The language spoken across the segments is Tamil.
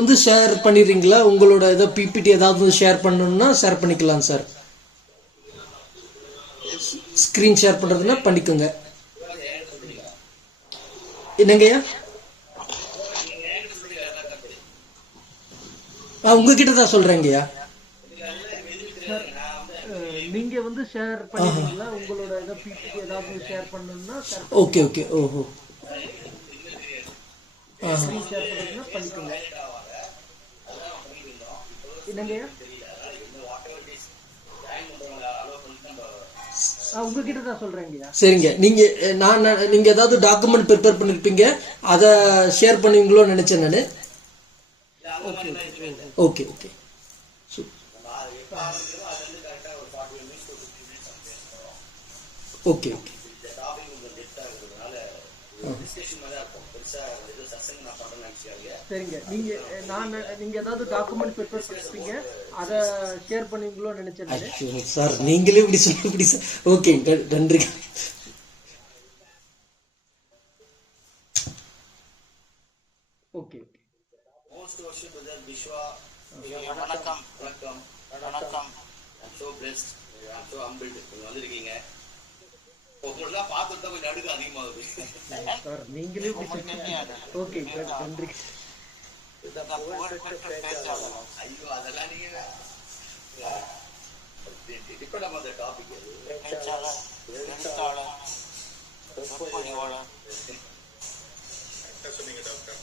வந்து ஷேர் பண்ணிடுறீங்களா? உங்களோட ஏதோ பிபிடி ஏதாவது ஷேர் பண்ணணும்னா ஷேர் பண்ணிக்கலாம் சார். ஸ்க்ரீன் ஷேர் பண்ணுறதுன்னா பண்ணிக்கோங்க. என்னங்கய்யா? உங்ககிட்ட தான் சொல்கிறேங்கய்யா. நீங்க வந்து ஷேர் பண்ணிட்டீங்களா? உங்களோட ஏதோ பிபிடி ஏதாவது ஷேர் பண்ணணும்னா ஓகே ஓகே. ஓஹோ. ஸ்க்ரீன் ஷேர் பண்ணுறதுன்னா பண்ணிக்கோங்க. என்னங்கய்யா? உங்ககிட்ட தான் சொல்றேங்கய்யா. சரிங்க. நீங்க ஏதாவது டாக்குமெண்ட் ப்ரிப்பேர் பண்ணிருப்பீங்க, அதை ஷேர் பண்ணுவீங்களோன்னு நினைச்சேன் நான். Okay okay. Okay okay. சரிங்க. நீங்க ஏதாவது டாக்குமெண்ட் ப்ரிப்பேர் பண்ணிருப்பீங்க, அதை ஷேர் பண்ணுவீங்களோன்னு நினைச்சேன் சார். நீங்களே இப்படி சொல்ல இப்படி சார். ஓகே, நன்றி. ஓகே. வணக்கம் வணக்கம் வணக்கம். so blessed, I'm so humbled. நீங்க வந்திருக்கீங்க. உங்களெல்லாம் பார்த்துட்டு தான் கொஞ்சம் நடுக்க அதிகமாகுது சார். நீங்களே ஓகே, நன்றி. ஐயோ, அதெல்லாம் நீங்க டிபெண்ட் ஆன் தி டாபிக். சொன்னீங்க டாக்டர்.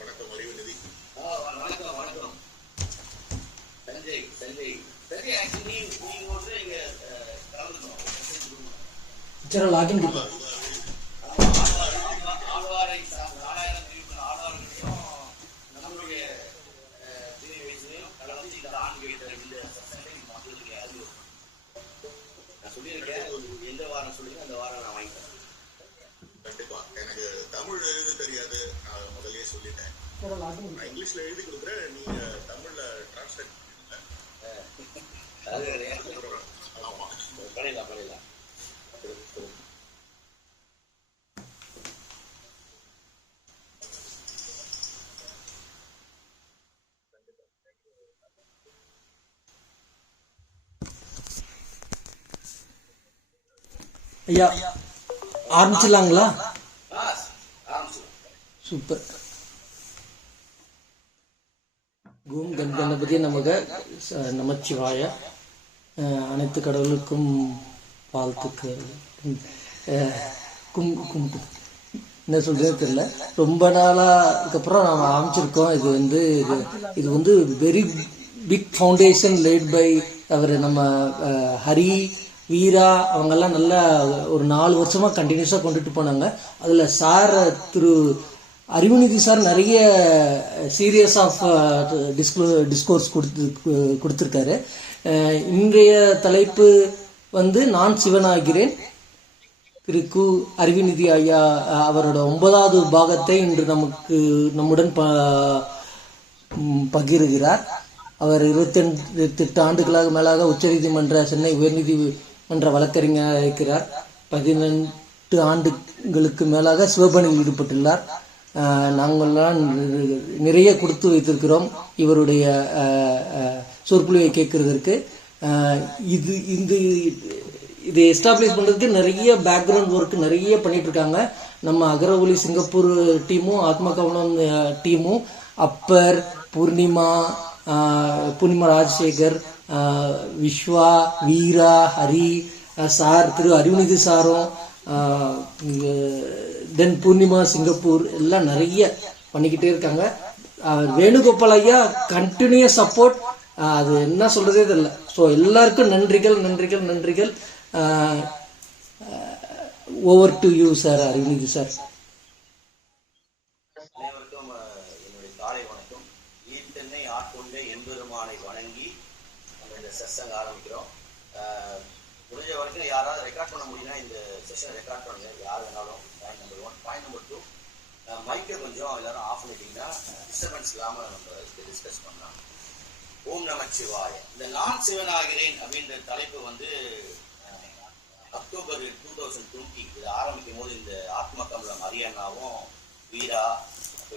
வணக்கம் அறிவுநிதி. வணக்கம் வணக்கம். சஞ்சய் சஞ்சய் சரி. ஆக்சுவலி நீங்க வந்து இங்க கலந்துக்கணும். சரி, லாகின் கொடுங்க. ஆழ்வாரை ஆழ்வார்களையும் நம்மளுடைய திரு வயசுலையும் கலந்து இந்த ஆண்டு மக்களுக்கு அறிவு நான் சொல்லியிருக்கேன். எந்த வாரம் சொல்லுங்க, அந்த வாரம் நான் வாங்கிக்கிறேன். கண்டிப்பா. எனக்கு தமிழ் எழுத தெரியாது, நான் முதலே சொல்லிட்டேன். நான் இங்கிலீஷ்ல எழுதி கொடுக்குறேன், நீங்க தமிழ்ல டிரான்ஸ்லேட் பண்ணிடலாம் பண்ணிடலாம். ஐயா, ஆரம்பிச்சிடலாங்களா? சூப்பர். ஓம் கணபதி நமக. நமச்சிவாய. அனைத்து கடவுளுக்கும் வாழ்த்துக்கள். என்ன சொல்றதுன்னு தெரியல. ரொம்ப நாளாக நாம் ஆரம்பிச்சிருக்கோம். இது வந்து very big foundation laid by அவர் நம்ம ஹரி வீரா. அவங்கெல்லாம் நல்லா ஒரு 4 வருஷமாக கண்டினியூஸாக கொண்டுட்டு போனாங்க. அதில் சார் திரு அறிவுநிதி சார் நிறைய சீரியஸ் ஆஃப் டிஸ்கோர்ஸ் கொடுத்துருக்காரு. இன்றைய தலைப்பு வந்து நான் சிவனாகிறேன். திரு கு அறிவுநிதி ஐயா அவரோட 9வது பாகத்தை இன்று நம்முடன் பகிர்கிறார். அவர் 28 ஆண்டுகளாக மேலாக உச்சநீதிமன்ற சென்னை உயர்நீதிமன்ற வழக்கறிஞராக இருக்கிறார். 18 ஆண்டுகளுக்கு மேலாக சிவபணியில் ஈடுபட்டுள்ளார். நாங்கள்லாம் நிறைய கொடுத்து வைத்திருக்கிறோம் இவருடைய சொற்பொழிவை கேட்கறதற்கு. இதை எஸ்டாப்ளிஷ் பண்ணுறதுக்கு நிறைய பேக்ரவுண்ட் ஒர்க் நிறைய பண்ணிட்டு இருக்காங்க. நம்ம அகரஒலி சிங்கப்பூர் டீமும் ஆத்ம கவனம் டீமும், அப்பர், பூர்ணிமா ராஜசேகர், விஸ்வா, வீரா, ஹரி சார், திரு அறிவுநிதி சாரும், தென் பூர்ணிமா சிங்கப்பூர் எல்லாம் நிறைய பண்ணிக்கிட்டே இருக்காங்க. வேணுகோபால் ஐயா கண்டினியூஸ் சப்போர்ட். அது என்ன சொல்றதே தெரியல. ஸோ எல்லாருக்கும் நன்றிகள் நன்றிகள் நன்றிகள். Over to you sir, Arivunidhi sir. அனைவருக்கும் என்னுடைய காலை வணக்கம். ஈர்த்தென்னை ஆட்கொண்ட எம்பெருமானை வணங்கி நம்ம இந்த செஷன் ஆரம்பிக்கிறோம். முடிஞ்ச வரைக்கும் யாராவது ரெக்கார்ட் பண்ண முடியும்னா இந்த செஷன் ரெக்கார்ட் பண்ணுங்க, யார் வேணாலும். Point number 1. பாயிண்ட் நம்பர் 2, மைக்கை கொஞ்சம் எல்லாரும் ஆஃப் பண்ணிட்டீங்கன்னா டிஸ்டர்பன்ஸ் இல்லாமல் நம்ம டிஸ்கஸ் பண்ணலாம். ஓம் நமச்சிவாய. இந்த நான் சிவனாகிறேன் அப்படின்ற தலைப்பு வந்து அக்டோபர் 2020 இது ஆரம்பிக்கும் போது இந்த ஆத்ம கமலம் அரியண்ணாவும் வீரா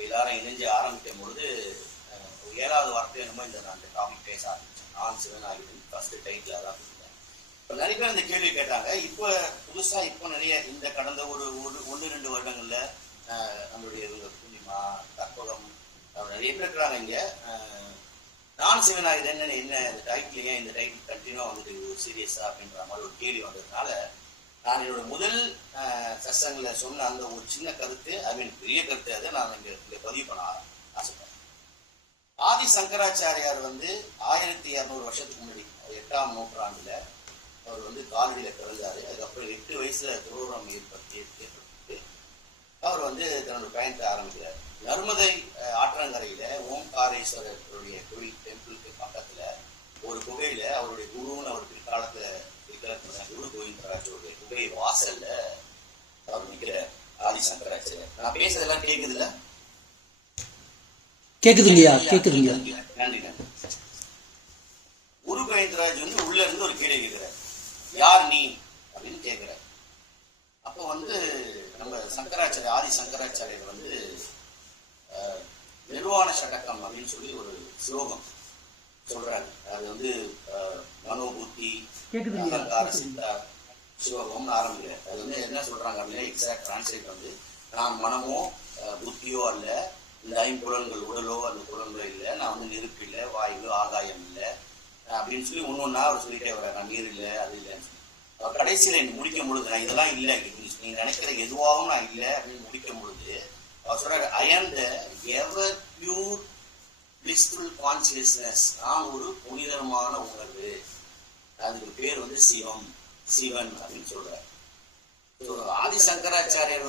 எல்லாரும் இணைஞ்சு ஆரம்பிக்கும் பொழுது என்னமோ இந்த நான் டாபிக் பேச ஆரம்பிச்சேன். நான் சிவனாகிறேன் ஃபர்ஸ்ட் டைட்டில் அதான் கொடுத்தேன். இப்போ நிறைய பேர் இந்த கேள்வி கேட்டாங்க. இப்போ புதுசாக இப்போ நிறைய இந்த கடந்த ஒரு 1-2 வருடங்கள்ல நம்மளுடைய பூர்ணிமா கற்பகம் நிறைய பேர் இருக்கிறாங்க இங்கே. நான் சிவனாகிறேன் என்ன இந்த டைட்டில், ஏன் இந்த டைட்டில் கண்டினியூவா வந்துட்டு ஒரு சீரியஸா அப்படின்ற மாதிரி ஒரு கேள்வி வந்ததுனால நான் என்னோட முதல் சத்சங்கில் சொன்ன அந்த ஒரு சின்ன கருத்து, ஐ மீன் பெரிய கருத்து, அதை நான் இங்கே பதிவு பண்ண ஆசைப்பட்டேன். ஆதி சங்கராச்சாரியார் 1200 வருஷத்துக்கு முன்னாடி 8ஆம் நூற்றாண்டுல அவர் காலடியில பிறந்தாரு. அதுக்கப்புறம் 8 வயசுல துரோகம் ஏற்பட்டு அவர் தன்னோட பயணத்தை ஆரம்பிக்கிறார். நர்மதை ஆற்றங்கரையில ஓம்காரேஸ்வரருடைய கோயில் டெம்பிளுக்கு பக்கத்துல ஒரு குகையில அவருடைய குருன்னு அவர் பிற்காலத்துல குரு கோவிந்தராஜோடைய குகை வாசல்ல அவர் நிற்கிறார். ஆதி சங்கராச்சாரியர். நான் பேசுறதெல்லாம் கேக்குதுல்ல? கேக்குதுங்கய்யா, கேக்குதுங்க. நன்றி நன்றி. குரு கோவிந்தராஜ் உள்ள இருந்து ஒரு கேள்வி கேட்கிறார், யார் நீ அப்படின்னு கேட்கிறார். அப்போ நம்ம சங்கராச்சாரிய ஆதி சங்கராச்சாரியர் நிர்வாண சடக்கம் அப்படின்னு சொல்லி ஒரு ஸ்லோகம் சொல்றாரு. அது மனோபுத்தி அலங்கார சித்தா சிவகம்னு ஆரம்பிக்கிறார். அது என்ன சொல்றாங்க அப்படின்னா, எக்ஸாக்ட் டிரான்ஸ்லேட் நான் மனமோ புத்தியோ அல்ல, இந்த ஐம்புலன்கள் உடலோ அந்த புலன்களோ இல்லை, நான் நெருப்பு இல்லை, வாயு ஆகாயம் இல்லை அப்படின்னு சொல்லி ஒன்னொன்னா அவர் சொல்லிட்டே வர்றாரு. நான் நீர் இல்லை, அது இல்லைன்னு சொல்லி அவர் கடைசியில முடிக்கும் பொழுது நான் இதெல்லாம் இல்லை, நீங்க நினைக்கிற எதுவாகவும் நான் இல்லை அப்படின்னு முடிக்கும் பொழுது அவர் சொல்றாரு, ஐ ஆம் த எவர் பியூர் blissful consciousness, நான் ஒரு புனிதமான உணர்வு, அதுக்கு பேர் சிவம், சிவன் அப்படின்னு சொல்றாரு. ஆதி சங்கராச்சாரியர்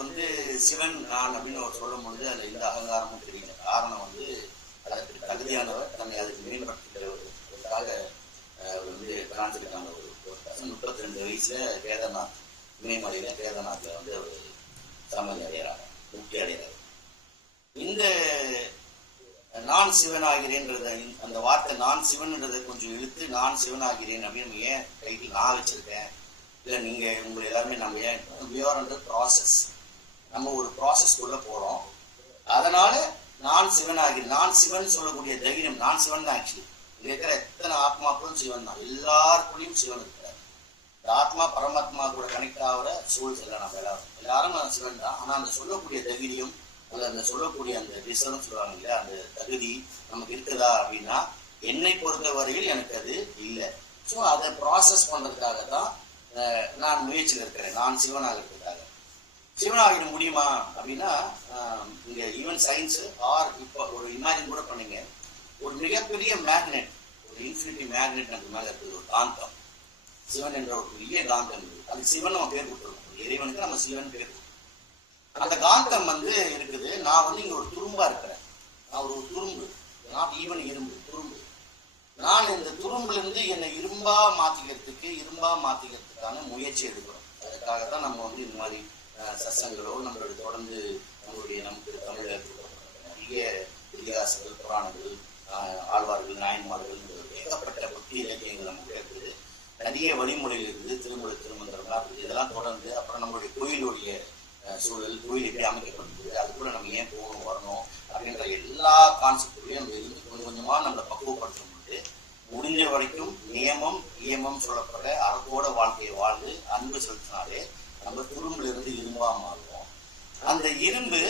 சிவன் நான் அப்படின்னு அவர் சொல்லும் பொழுது அதுல எந்த அகங்காரமும் தெரியல. காரணம் அதற்கு தகுதியானவர், தன்னை அதுக்கு மேம்படுத்துகிறவர்களுக்காக காண்பிருக்காங்க. ஒரு 32 வயசுல கேதார்நாத் இமயமலையில கேதார்நாத்ல அவர் சமாதி அடைகிறாங்க, முக்தி அடைகிறார். இந்த நான் சிவனாகிறேன்றத அந்த வார்த்தை நான் சிவன்ன்றதை கொஞ்சம் இழுத்து நான் சிவனாகிறேன் அப்படின்னு ஏன் கைக்கு நான் வச்சிருக்கேன், இல்லை நீங்க உங்களை எல்லாருமே நம்ம ஏன் ப்ராசஸ், நம்ம ஒரு ப்ராசஸ்க்குள்ள போறோம். அதனால நான் சிவனாகிறேன். நான் சிவன் சொல்லக்கூடிய தைரியம், நான் சிவன் தான். ஆக்சுவலி இங்க இருக்கிற எத்தனை ஆத்மாக்களும் சிவன் தான், எல்லாருக்குள்ளேயும் சிவன் இருக்கிறார். இந்த ஆத்மா பரமாத்மா கூட கனெக்ட் ஆகிற சூழ்நிலை இல்லை. நம்ம எல்லாரும் சிவன் தான். ஆனா அந்த சொல்லக்கூடிய தைரியம், அந்த சொல்லக்கூடிய அந்த டிசர்ன்னு சொல்லுவாங்க இல்லையா, அந்த தகுதி நமக்கு இருக்குதா அப்படின்னா என்னை பொறுத்த வரையில் எனக்கு அது இல்லை. ஸோ அதை ப்ராசஸ் பண்றதுக்காக தான் நான் முயற்சியில் இருக்கிறேன், நான் சிவனாக இருக்கிறதுக்காக. சிவனாகிட முடியுமா அப்படின்னா, இங்க ஈவன் சயின்ஸ் ஆர் இப்போ ஒரு இமேஜின் கூட பண்ணீங்க, ஒரு மிகப்பெரிய மேக்னெட், ஒரு இன்ஃபினிட்டி மேக்னெட் நமக்கு மேல இருக்குது, ஒரு காந்தம், சிவன் என்ற ஒரு பெரிய காந்தம் இருக்குது. அதுக்கு சிவன் நம்ம பேர் கொடுத்துருக்கோம், இறைவனுக்கு நம்ம சிவன் பேர். அந்த காந்தம் இருக்குது. நான் இங்க ஒரு துரும்பா இருக்கிறேன், நான் ஒரு துரும்பு, நாட் ஈவன் இரும்பு, துரும்பு. நான் இந்த துரும்புல இருந்து என்னை இரும்பா மாத்திக்கிறதுக்கான முயற்சி எடுக்கிறோம். அதுக்காகத்தான் நம்ம இந்த மாதிரி சத்சங்களோ நம்மளுடைய தொடர்ந்து நமக்கு தமிழக நிறைய இதிகாசங்கள், புராணங்கள், ஆழ்வார்கள், நாயன்மார்கள், ஏகப்பட்ட பக்தி இலக்கியங்கள் நமக்கு இருக்குது. நிறைய வழிமுறைகள் இருக்குது, திருமந்திரம்லாம் இருக்குது. இதெல்லாம் தொடர்ந்து அப்புறம் நம்மளுடைய கோயிலுடைய சூழல், கோயில் எப்படி அமைக்கப்பட்டிருக்கு, அதுக்குள்ள நம்ம ஏன் போகணும் வரணும் அப்படின்ற எல்லா கான்செப்ட்லையும் நம்ம இருந்து கொஞ்சம் கொஞ்சமா நம்மளை பக்குவப்படுத்தும் பொழுது முடிஞ்ச வரைக்கும் நியமம் சொல்லப்படுற அறத்தோட வாழ்க்கையை வாழ்ந்து அன்பு செலுத்தினாலே நம்ம துரும்புல இருந்து இரும்பா மாறுவோம். அந்த இரும்பு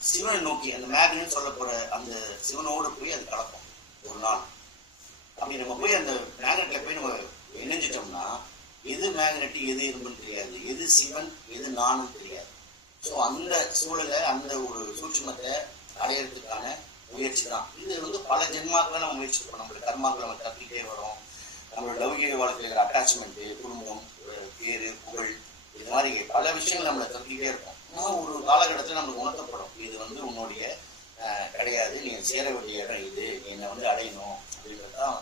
சிவனை நோக்கி, அந்த மேக்னெட் சொல்லப்படுற அந்த சிவனோடு போய் அது கலப்போம் ஒரு நாள். அப்படி நம்ம போய் அந்த மேக்னெட்ல போய் நம்ம இணைஞ்சிட்டோம்னா எது மேக்னெட் எது இரும்புன்னு தெரியாது, எது சிவன் எது நானும் தெரியாது. ஸோ அந்த சூழலை, அந்த ஒரு சூட்சுமத்தை அடையிறதுக்கான முயற்சி தான் இது. பல ஜென்மாக்களை நம்ம முயற்சி பண்ணுறோம், நம்மளுடைய கர்மாக்களை நம்ம கற்றுக்கிட்டே வரோம். நம்மளோட லௌகிக வாழ்க்கையில் இருக்கிற அட்டாச்மெண்ட்டு, குடும்பம், பேரு, புகழ், இது மாதிரி பல விஷயங்கள் நம்மளை கற்றுக்கிட்டே இருக்கோம். ஆனால் ஒரு காலகட்டத்தில் நம்மளுக்கு உணர்த்தப்படும், இது உன்னுடைய கிடையாது, நீ சேர வேண்டிய இடம் இது, நீ என்னை அடையணும் அப்படின்றது தான்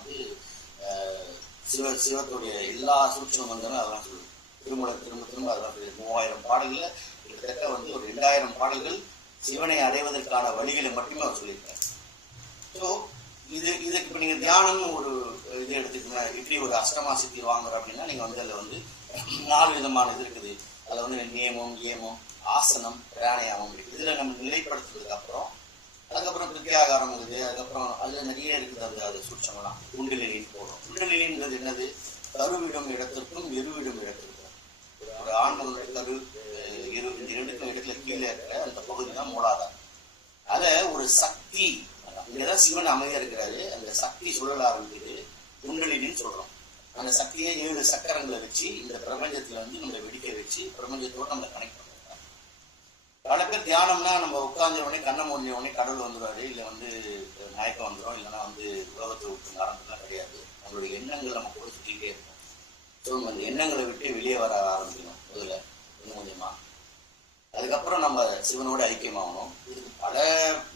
சிவத்துடைய எல்லா சூட்சமங்களும் அதெல்லாம் சொல்லுது. திரும்ப அதெல்லாம் 3000 பாடல்கள்ல கிட்டத்தட்ட ஒரு 2000 பாடல்கள் சிவனை அடைவதற்கான வழிகளை மட்டுமே அவர் சொல்லியிருக்காரு. ஸோ இதுக்கு இப்போ நீங்கள் தியானம்னு ஒரு இது எடுத்துக்கோங்க, இப்படி ஒரு அஷ்டமா சித்தி வாங்குற அப்படின்னா நீங்கள் அதில் 4 விதமான இது இருக்குது. அதில் நியமம், ஏமம், ஆசனம், பிராணாயாமம் இருக்குது. இதில் நம்ம நிலைப்படுத்துறதுக்கு அப்புறம் அதுக்கப்புறம் பிரத்யாகாரம் இருக்குது. அதுக்கப்புறம் அதில் நிறைய இருக்குது. அது சூட்சமெல்லாம் குண்டலினின்னு போடுறோம். குண்டலினின்றது என்னது? கருவிடும் இடத்திற்கும் எருவிடும் இடத்திற்கும் ஒரு ஆண்களுடைய கரு இந்த ரெண்டுக்கும் இடத்துல கீழே இருக்கிற அந்த பகுதி தான் மூலாதாரம். அதை ஒரு சக்தி, இங்கதான் சிவன் அமைதியா இருக்கிறாரு, அந்த சக்தி சுழல ஆரம்பிக்குது, குண்டலினின்னு சொல்றோம். அந்த சக்தியை 7 சக்கரங்களை வச்சு இந்த பிரபஞ்சத்துல வந்து நம்மளை வெடிக்க வச்சு பிரபஞ்சத்தோடு நம்மளை கனெக்ட் பண்ணுறோம். பல பேர் தியானம்னா நம்ம உட்கார்ந்த உடனே கண்ணை மூடின உடனே கடவுள் வந்துடுவாரு, இல்லை வந்து மயக்கம் வந்துடும், இல்லைன்னா வந்து உலகத்தை விட்டு ஆரம்பத்துலாம் கிடையாது. நம்மளுடைய எண்ணங்கள் நம்ம கூட சுற்றிக்கிட்டே இருக்கும். ஸோ அந்த எண்ணங்களை விட்டு வெளியே வர ஆரம்பிக்கணும் முதல்ல கொஞ்சம் கொஞ்சமா. அதுக்கப்புறம் நம்ம சிவனோட ஐக்கியமாகணும். இதுக்கு பல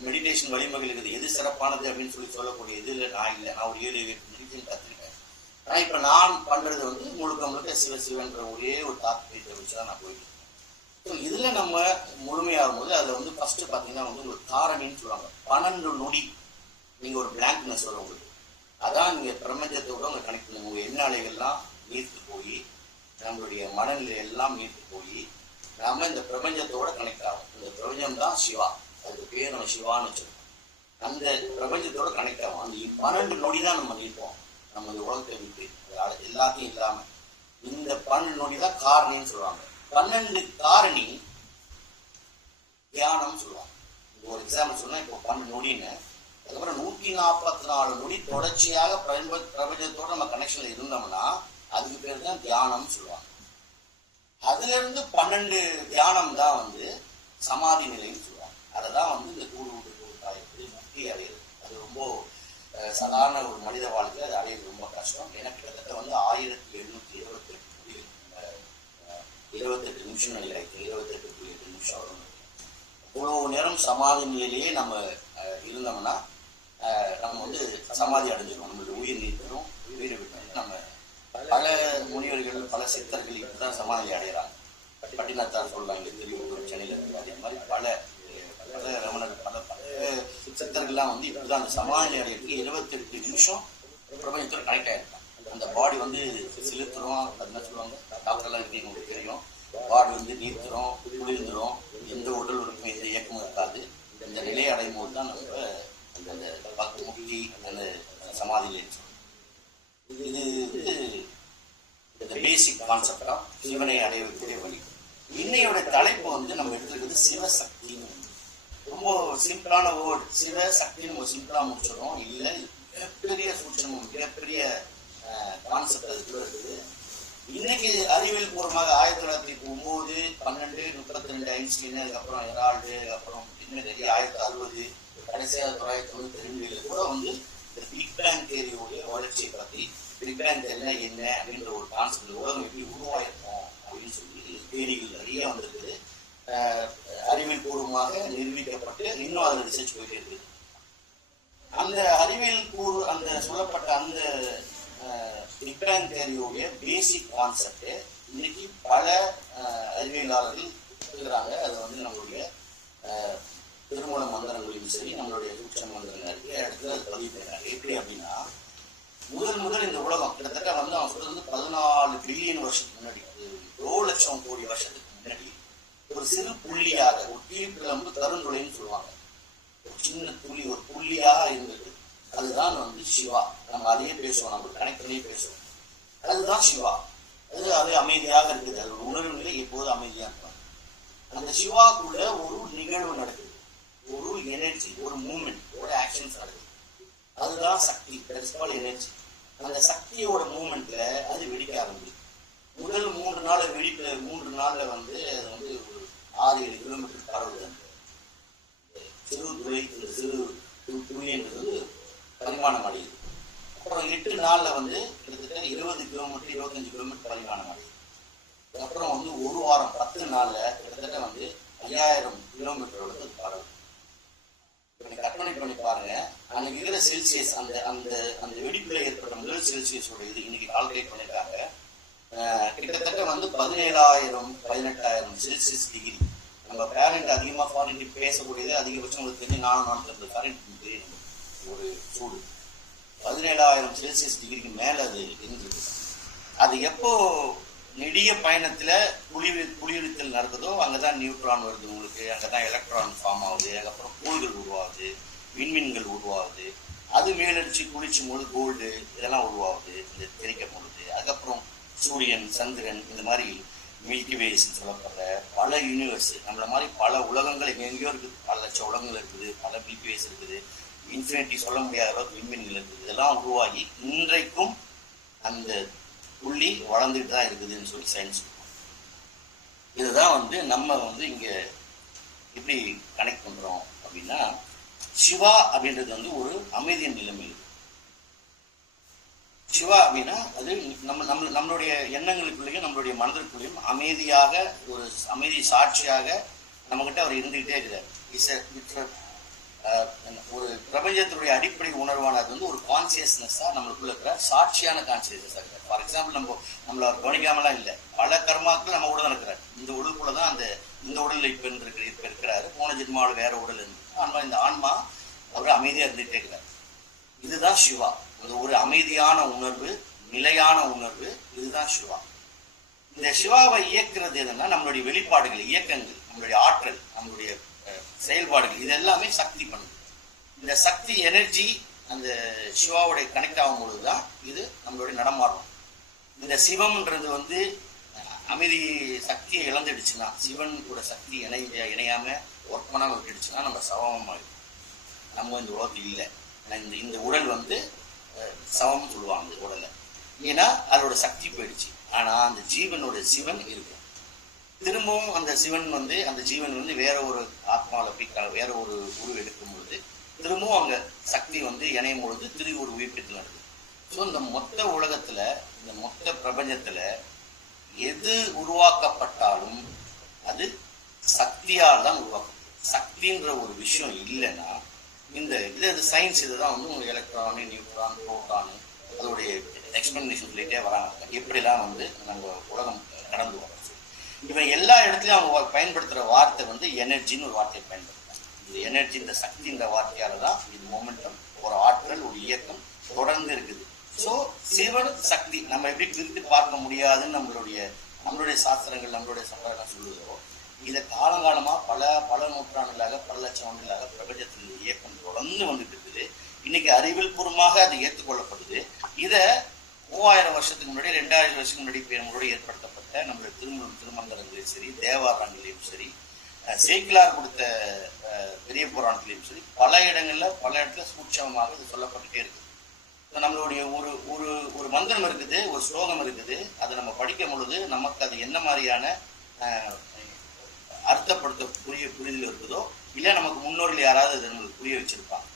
மெடிடேஷன் வழிமுறைகள் இருக்குது. எது சிறப்பானது அப்படின்னு சொல்லக்கூடிய இது இல்லை. நான் ஒரு 7-8 மெடிடேஷன் கற்றுக்கிட்டேன். ஆனால் இப்போ நான் பண்ணுறது வந்து முழுக்க முழுக்க சிவன்ற ஒரே ஒரு தாக்கத்தை வச்சு தான் நான் போயிட்டு. ஸோ இதில் நம்ம முழுமையாகும் போது அதில் வந்து ஃபஸ்ட்டு பார்த்தீங்கன்னா வந்து ஒரு காரணின்னு சொல்லுவாங்க. 12 நொடி நீங்கள் ஒரு பிளாங்க்னஸ் வரும் உங்களுக்கு. அதான் நீங்கள் பிரபஞ்சத்தோட உங்களை கனெக்ட் பண்ணுங்க. உங்கள் எண்ண அலைகள்லாம் நீர்த்து போய் நம்மளுடைய மனநிலை எல்லாம் நீர்த்து போய் நாம இந்த பிரபஞ்சத்தோட கனெக்ட் ஆகும். இந்த பிரபஞ்சம் தான் சிவா, அதுக்கு பேர் நம்ம சிவான்னு வச்சிருக்கோம். அந்த பிரபஞ்சத்தோட கனெக்ட் ஆகும். அந்த 12 நொடி தான் நம்ம நிற்போம். நம்ம இந்த உலகத்தை விட்டு எல்லாத்தையும் இல்லாமல் இந்த 12 நொடி தான் காரணின்னு சொல்லுவாங்க. 12 காரணி தியானம் சொல்லுவாங்க. ஒரு எக்ஸாம்பிள் சொன்னா இப்போ 12 நொடின்னு, அதுக்கப்புறம் 144 நொடி தொடர்ச்சியாக பிரபஞ்சத்தோட நம்ம கனெக்ஷன்ல இருந்தோம்னா அதுக்கு பேர் தான் தியானம் சொல்லுவாங்க. அதுல இருந்து 12 தியானம் தான் வந்து சமாதி நிலைன்னு சொல்லுவாங்க. அதை தான் வந்து இந்த கூடு காயப்படி முக்தி அடையுது. அது ரொம்ப சாதாரண ஒரு மனித வாழ்க்கையில் அது அடையிறது ரொம்ப கஷ்டம். எனக்கு கிட்டத்தட்ட வந்து 1728 நிமிஷம் நிலைக்கு 28.8 நிமிஷம் வரும். அவ்வளோ நேரம் சமாதி நிலையிலேயே நம்ம இருந்தோம்னா நம்ம வந்து சமாதி அடைஞ்சிடும். நம்மளுடைய உயிர் நீக்கணும், உயிரை விட்டு நம்ம பல முனிவர்கள் பல சித்தர்கள் இப்படிதான் சமாதி அடைகிறாங்க. பட்டினத்தார் சொல்லலாம், இங்கே தெரியும், சென்னையில் இருக்குது. அதே மாதிரி பல ரமணர் பல சித்தர்கள்லாம் வந்து இப்படிதான் அந்த சமாதி அடையிறதுக்கு 28 நிமிஷம் பிரபஞ்சத்தோட கனெக்ட் ஆகிருக்காங்க. அந்த பாடி வந்து சிலுத்துரும், அது என்ன சொல்லுவாங்க, டாக்டர்லாம் இருக்கு உங்களுக்கு தெரியும். பாடி வந்து நீர்த்துரும், குளிர்ந்துடும், எந்த உடல் உறுப்பும் எந்த இயக்கமும் இருக்காது. இந்த நிலையை அடையும் போது தான் நம்ம அந்த பக்தி முக்தி அந்த சமாதியில் இது இந்த பேசிக் கான்செப்ட் தான் சிவனை அடையக்கூடிய வழி. இன்னையோட தலைப்பு வந்து நம்ம எடுத்துக்கிறது சிவசக்தின்னு. ரொம்ப சிம்பிளான வேர்டு சிவசக்தின்னு நம்ம சிம்பிளா முடிச்சிடும். இல்லை மிகப்பெரிய சூட்சமும் மிகப்பெரிய கான்செப்ட் அதுக்குள்ள இருக்குது. இன்னைக்கு அறிவியல் பூர்வமாக 1909, 12, 32 ஐன்ஸ்டீன், அதுக்கப்புறம் ஹெரால்டு, அதுக்கப்புறம் இன்னும் நிறைய 1960, கடைசியாக 1992 கூட வந்து இந்த பிக் பேங் தியரியோடைய வளர்ச்சியை பற்றி பிக் பேங் தியரினா என்ன அப்படின்ற ஒரு கான்செப்ட், உலகம் எப்படி உருவாயிருக்கும் அப்படின்னு சொல்லி தியரிகள் நிறைய வந்திருக்குது. அறிவியல் பூர்வமாக நிரூபிக்கப்பட்டு இன்னும் அதில் ரிசர்ச் போயிட்டே இருக்குது. அந்த அறிவியல் அந்த சொல்லப்பட்ட அந்த பிக் பேங் தியரியோடைய பேசிக் கான்செப்ட் இன்னைக்கு பல அறிவியலாளர்கள் இருக்கிறாங்க. அது வந்து நம்மளுடைய திருமூல மந்திரங்களையும் சரி, நம்மளுடைய சூட்சம மந்திரங்கள் நிறைய இடத்துல அது பதிவு பண்ணுறாங்க. எப்படி அப்படின்னா முதல் இந்த உலகம் கிட்டத்தட்ட வந்து அவன் சொல்றது வந்து 14 பில்லியன் வருஷத்துக்கு முன்னாடி, 100 லட்சம் கோடி வருஷத்துக்கு முன்னாடி ஒரு சிறு புள்ளியாக ஒரு தீப்பிழம்பு கருந்துளைன்னு சொல்லுவாங்க. ஒரு சின்ன துளி, ஒரு புள்ளியாக இருந்தது. அதுதான் வந்து சிவா. நம்ம அதையே பேசுவோம், நம்ம கனெக்ட் பண்ணியே பேசுவோம். அதுதான் சிவா. அது அமைதியாக இருக்குது. அது ஒரு உணர்வு நிலை, எப்போதும் அமைதியாக இருக்கும். அந்த சிவாக்குள்ள ஒரு நிகழ்வு நடக்குது, ஒரு எனர்ஜி, ஒரு மூமெண்ட், ஒரு ஆக்ஷன்ஸ் நடக்குது. அதுதான் சக்தி, எனர்ஜி. அந்த சக்தியோட மூமெண்ட்ல அது வெடிக்க ஆரம்பிச்சு. முதல் 3 நாள் வெடிப்பு, 3 நாள்ல வந்து அது வந்து ஒரு 6-7 கிலோமீட்டர் பரவுது. சிறு துளை, இந்த சிறு துளின்றது பரிமாணம் அடையுது. அப்புறம் 8 நாள்ல வந்து கிட்டத்தட்ட 20 கிலோமீட்டர் 25 கிலோமீட்டர் பரிமாணம் அடையுது. அப்புறம் வந்து ஒரு வாரம் 10 நாள்ல கிட்டத்தட்ட வந்து 5000 கிலோமீட்டரோட பரவுது. கற்பனை பண்ணி பாருங்க, அன்னைக்கு இருக்கிற செல்சியஸ், அந்த அந்த அந்த வெடிப்புல ஏற்பட்ட முதல் செல்சியஸோட இது இன்னைக்கு கால்குலேட் பண்ணிருக்காங்க. கிட்டத்தட்ட வந்து 17,000 18,000 செல்சியஸ் டிகிரி. நம்ம பேரண்ட் அதிகமாக ஃபாரின் பேசக்கூடியது அதிகபட்சம் உங்களுக்கு தெரிஞ்சு 440 ஃபாரின் தெரியும். ஒரு சூடு 17,000 செல்சியஸ் டிகிரிக்கு மேல அது இருந்தது. அது எப்போ நெடிய பயணத்துல குளிர்வித்தல் நடக்குதோ அங்கதான் நியூட்ரான் வருது உங்களுக்கு, அங்கதான் எலக்ட்ரான் ஃபார்ம் ஆகுது, அதுக்கப்புறம் கோள்கள் உருவாகுது, விண்மீன்கள் உருவாகுது, அது மேலடிச்சு குளிச்சும் போது கோல்டு இதெல்லாம் உருவாகுது இந்த தெரிக்க பொழுது. அதுக்கப்புறம் சூரியன், சந்திரன், இந்த மாதிரி மில்கி வேஸ் சொல்லப்படுற பல யூனிவர்ஸ், நம்மள மாதிரி பல உலகங்கள் எங்கெங்கயோ இருக்குது, பல லட்சம் உலகங்கள் இருக்குது, பல மில்கி வேஸ் இருக்குது, இன்ஃபினிட்டி சொல்ல முடியாத அளவுக்கு விண்மீன்கள் இருக்குது. இதெல்லாம் உருவாகி இன்றைக்கும் அந்த புள்ளி வளர்ந்துட்டு தான் இருக்குதுன்னு சொல்லி சயின்ஸ். இதுதான் நம்ம இங்க எப்படி கனெக்ட் பண்றோம் அப்படின்னா, சிவா அப்படின்றது ஒரு அமைதியின் நிலைமை. சிவா அப்படின்னா அது நம்மளுடைய எண்ணங்களுக்குள்ளேயும் நம்மளுடைய மனதிற்குள்ளேயும் அமைதியாக ஒரு அமைதி சாட்சியாக நம்ம கிட்ட அவர் இருந்துகிட்டே இருக்கிறார். ஒரு பிரபஞ்சத்தினுடைய அடிப்படை உணர்வான அது ஒரு கான்சியஸ்னஸா நம்மளுக்குள்ள இருக்கிற சாட்சியான கான்சியஸ்னஸா இருக்கிறார். ஃபார் எக்ஸாம்பிள் நம்மள அவர் கவனிக்காமலாம் இல்லை, பல கர்மாக்கள் நம்ம கூட தான் இருக்கிறார். இந்த உடலுக்குள்ளதான் இந்த உடல் இப்ப இருக்கிறாரு, போன ஜென்மாவோட வேற உடல் இருந்து ஆன்மா. இந்த ஆன்மா அவர் அமைதியா இருந்துகிட்டே இருக்கிறார். இதுதான் சிவா. ஒரு அமைதியான உணர்வு, நிலையான உணர்வு, இதுதான் சிவா. இந்த சிவாவை இயக்குறது எதுன்னா நம்மளுடைய வெளிப்பாடுகள், இயக்கங்கள், நம்மளுடைய ஆற்றல், நம்மளுடைய செயல்பாடுகள், இது எல்லாமே சக்தி பண்ணுது. இந்த சக்தி எனர்ஜி அந்த சிவாவுடைய கனெக்ட் ஆகும் பொழுதுதான் இது நம்மளுடைய நடமாடும். இந்த சிவம்ன்றது அமைதி சக்தியை இழந்துடுச்சுன்னா, சிவன் கூட சக்தி இணையாம ஒர்க் பண்ணாம விட்டுடுச்சுன்னா நம்ம சவமாயிடும். நம்ம இந்த உலகத்தில் இல்லை. இந்த உடல் சவம் சொல்லுவாங்க இந்த உடலை, ஏன்னா அதோட சக்தி போயிடுச்சு. ஆனா அந்த ஜீவனோட சிவன் இருக்கும். திரும்பவும் அந்த சிவன் அந்த ஜீவன் வேற ஒரு ஆத்மாவில் வேற ஒரு உருவம் எடுக்கும் பொழுது திரும்பவும் அங்க சக்தி இணையும் பொழுது திரும்பி ஒரு உயிர்ப்பித்தல் நடக்குது. ஸோ இந்த மொத்த உலகத்துல, இந்த மொத்த பிரபஞ்சத்துல எது உருவாக்கப்பட்டாலும் அது சக்தியால் தான் உருவாக்கும். சக்தின்ற ஒரு விஷயம் இல்லைன்னா இது சயின்ஸ் இதுதான் எலக்ட்ரானு, நியூட்ரான், புரோட்டானு அதோடைய எக்ஸ்பிளனேஷன் சொல்லிட்டே வராங்க. எப்படிலாம் நம்ம உலகம் கடந்து வரோம். இவன் எல்லா இடத்துலையும் அவங்க பயன்படுத்துற வார்த்தை எனர்ஜின்னு ஒரு வார்த்தையை பயன்படுத்துறாங்க. இந்த எனர்ஜி, இந்த சக்தி, இந்த வார்த்தையால தான் இது மொமெண்டம், ஒரு ஆற்றல், ஒரு இயக்கம் தொடர்ந்து இருக்குது. ஸோ சிவன் சக்தி நம்ம எப்படி பிரித்து பார்க்க முடியாதுன்னு நம்மளுடைய சாஸ்திரங்கள், நம்மளுடைய சம்பிரதாயம் சொல்லுதோ, இதை காலங்காலமா பல நூற்றாண்டுகளாக, பல லட்சம் ஆண்டுகளாக பிரபஞ்சத்தின் இயக்கம் தொடர்ந்து வந்துட்டு இருக்குது. இன்னைக்கு அறிவியல் பூர்வமாக அது ஏற்றுக்கொள்ளப்படுது. இதை 3000 வருஷத்துக்கு முன்னாடி, 2000 வருஷத்துக்கு முன்னாடி ஏற்படுத்தப்பட்ட நம்மளுடைய திருமந்திரங்களையும் சரி, தேவாரங்களையும் சரி, சேக்கிலார் கொடுத்த பெரிய புராணத்திலையும் சரி, பல இடத்துல சூட்சமமாக இது சொல்லப்பட்டுட்டே இருக்குது. நம்மளுடைய ஒரு மந்திரம் இருக்குது, ஒரு ஸ்லோகம் இருக்குது, அதை நம்ம படிக்கும் பொழுது நமக்கு அது என்ன மாதிரியான அர்த்தப்படுத்த புரிதல் இருக்குதோ, இல்லை நமக்கு முன்னோர்கள் யாராவது அதை நம்மளுக்கு புரிய வச்சிருப்பாங்க.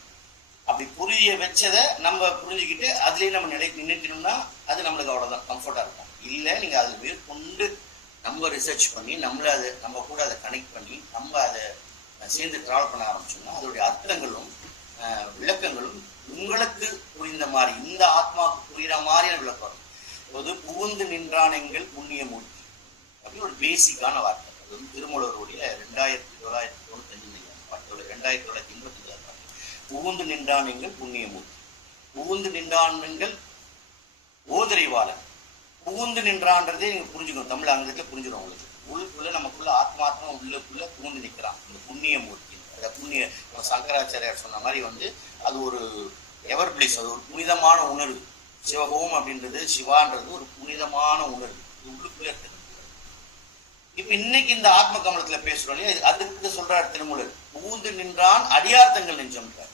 அப்படி புரிய வச்சதை நம்ம புரிஞ்சுக்கிட்டு அதுலேயே நம்ம நினைக்கணும்னா அது நம்மளுக்கு அவ்வளோதான் கம்ஃபர்டாக இருக்கும். இல்லை நீங்கள் அதில் மேற்கொண்டு நம்ம ரிசர்ச் பண்ணி நம்ம கூட அதை கனெக்ட் பண்ணி நம்ம அதை சேர்ந்து ட்ராவல் பண்ண ஆரம்பிச்சோம்னா அதோடைய அர்த்தங்களும் விளக்கங்களும் உங்களுக்கு புரிந்த மாதிரி, இந்த ஆத்மாவுக்கு புரிகிற மாதிரியான விளக்கம். இப்போது புகுந்து நின்றான் எங்கள் புண்ணியமூர்த்தி அப்படின்னு ஒரு பேசிக்கான வார்த்தை. அது திருமூலருடைய 2995 2985 புகுந்து நின்றான் எங்கள் புண்ணியமூர்த்தி, புகுந்து நின்றான் எங்கள் ஓதறிவாளன். புகுந்து நின்றான்றதே நீங்க புரிஞ்சுக்கணும், தமிழ் ஆங்கிலத்தில் புரிஞ்சிடும் உங்களுக்கு. உள்ளுக்குள்ள நமக்குள்ள ஆத்மாத்மா உள்ளுக்குள்ள புகுந்து நிற்கிறான் இந்த புண்ணியமூர்த்தி. அந்த புண்ணிய சங்கராச்சாரியார் சொன்ன மாதிரி அது ஒரு எவர் பிளேஸ், அது ஒரு புனிதமான உணர்வு. சிவகோம் அப்படின்றது, சிவான்றது ஒரு புனிதமான உணர்வு, உள்ளுக்குள்ள இருக்குது. இப்ப இன்னைக்கு இந்த ஆத்ம கமலத்துல பேசுறோம் இல்லையா, அதுக்கு சொல்றாரு திருமூலர், புகுந்து நின்றான் அடியார்த்தங்கள் நெஞ்சம்ன்றார்.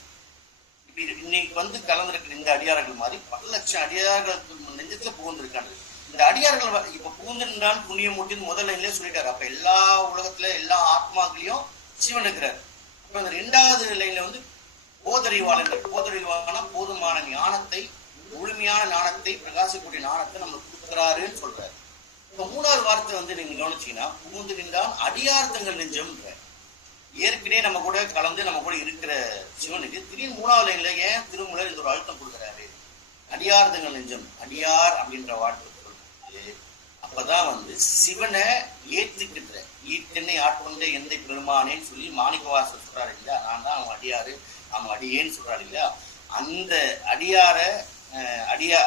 இன்னைக்கு கலந்திருக்கிற இந்த அடியார்கள் மாதிரி பல லட்சம் அடியார்களுக்கு நெஞ்சத்துல புகுந்திருக்காங்க. இந்த அடியார்கள் இப்ப புகுந்து நின்றான் புண்ணியமூர்த்தின்னு முதல் லைன்லயே சொல்லிட்டாரு. அப்ப எல்லா உலகத்துல எல்லா ஆத்மாக்களையும் சிவன் இருக்கிறார். இப்ப இந்த 2வது லைன்ல போதறிவாளன், போதறிவாளனா போதுமான ஞானத்தை, முழுமையான ஞானத்தை, பிரகாசிக்கூடிய ஞானத்தை நம்ம கொடுக்குறாருன்னு சொல்றாரு. இப்ப 3வது வார்த்தை நீங்க கவனிச்சீங்கன்னா, புகுந்து நின்றான் அடியார்த்தங்கள் நெஞ்சம்ன்ற. ஏற்கனவே நம்ம கூட கலந்து நம்ம கூட இருக்கிற சிவனுக்கு திடீர்னு 3வது லைன்ல ஏன் திருமூலர் இந்த ஒரு அழுத்தம் கொடுக்குறாரு? அடியார்த்தங்கள் நெஞ்சம், அடியார் அப்படின்ற வார்த்தை சொல்றது. அப்பதான் சிவனை ஏத்துக்கின்ற, ஈட்டென்னை ஆட்கொண்ட எந்தை பெருமானேன்னு சொல்லி மாணிக்கவாசர் சொல்றாரு இல்லையா, நான் தான் அவன் அடியாரு, அவன் அடியேன்னு சொல்றாரு இல்லையா, அந்த அடியார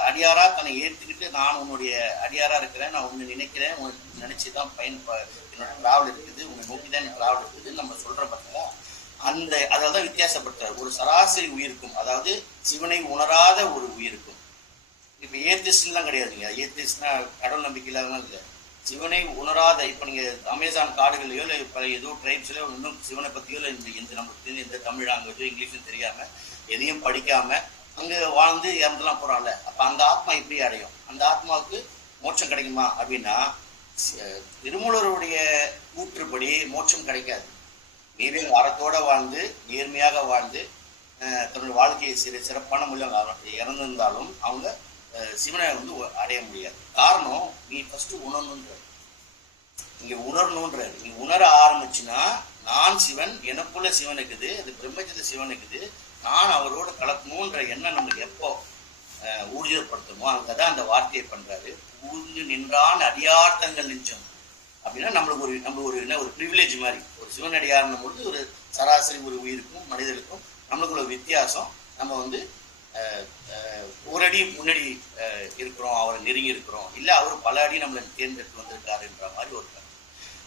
அடியாரா தன்னை ஏற்றுக்கிட்டு நான் உன்னுடைய அடியாரா இருக்கிறேன், நான் உன்னை நினைக்கிறேன், உன்னை நினைச்சுதான் என்னோட டிராவல் இருக்குது, உன்னை நோக்கி தான் எனக்கு டிராவல் இருக்குதுன்னு நம்ம சொல்ற பார்த்தீங்களா, அந்த அதான் வித்தியாசப்படுத்துறாரு ஒரு சராசரி உயிருக்கும், அதாவது சிவனை உணராத ஒரு உயிருக்கும். இப்ப ஏத்திஸ்ட்லாம் கிடையாதுங்க. ஏத்திஸ்ட்னா கடவுள் நம்பிக்கை இல்லாதலாம் இல்லை, சிவனை உணராத. இப்ப நீங்க அமேசான் காடுகளையோ இல்லை பல ஏதோ ட்ரைப்ஸ்லயோ இன்னும் சிவனை பத்தியோ இல்லை எந்த நமக்கு எந்த தமிழ் லாங்குவேஜோ இங்கிலீஷும் தெரியாம எதையும் படிக்காம அங்க வாழ்ந்து இறந்துலாம் போறான்ல, அப்ப அந்த ஆத்மா எப்படி அடையும்? அந்த ஆத்மாவுக்கு மோட்சம் கிடைக்குமா அப்படின்னா திருமூலருடைய கூற்றுப்படி மோட்சம் கிடைக்காது. நீவே அறத்தோட வாழ்ந்து நேர்மையாக வாழ்ந்து தன்னுடைய வாழ்க்கையை சிறப்பான முறையில் இறந்திருந்தாலும் அவங்க சிவனை வந்து அடைய முடியாது. காரணம், நீ ஃபர்ஸ்ட் உணரணுன்ற, இங்க உணரணுன்ற, நீ உணர ஆரம்பிச்சுன்னா நான் சிவன், எனக்குள்ள சிவன் இருக்குது, அது பிரம்மச்சத்துல சிவன் இருக்குது, நான் அவரோட கலக்கணுன்ற எண்ணம் நம்மளுக்கு எப்போ ஊர்ஜிதப்படுத்தணுமோ அங்கதான் அந்த வார்த்தையை பண்றாரு. ஊர்ந்து நின்றான் அடியார்த்தங்கள் நெஞ்சம் அப்படின்னா நம்மளுக்கு ஒரு என்ன ஒரு ப்ரிவிலேஜ் மாதிரி. ஒரு சிவனடியார்னும் பொழுது ஒரு சராசரி ஒரு உயிருக்கும் மனிதர்களுக்கும் நம்மளுக்குள்ள ஒரு வித்தியாசம். நம்ம வந்து ஒரு அடி முன்னாடி இருக்கிறோம், அவரை நெருங்கி இருக்கிறோம், இல்லை அவர் பல அடி நம்மளை தேர்ந்தெடுத்து வந்திருக்காருன்ற மாதிரி ஒரு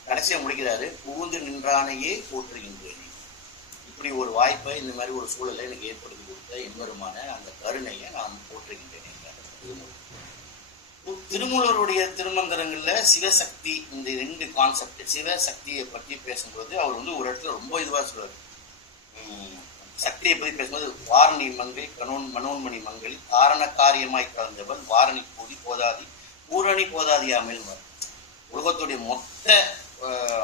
கடைசியா முடிக்கிறாரு. புகுந்து நின்றானையே போற்றுகின்றேன். இப்படி ஒரு வாய்ப்பை, இந்த மாதிரி ஒரு சூழலை எனக்கு ஏற்படுத்தி கொடுத்த எம்பெருமான அந்த கருணையை நான் போற்றுகின்றேன். திருமூலருடைய திருமந்திரங்கள்ல சிவசக்தி, இந்த 2 கான்செப்ட் சிவசக்தியை பற்றி பேசும்போது அவர் வந்து ஒரு இடத்துல ரொம்ப இதுவா சொல்றாரு. சக்தியை பற்றி பேசும்போது வாரணி மங்கை மனோன்மணி மங்கை காரண காரியமாய் கலந்தவள் வாரணி போதி போதாதி பூரணி போதாதியாமல் உலகத்துடைய மொத்த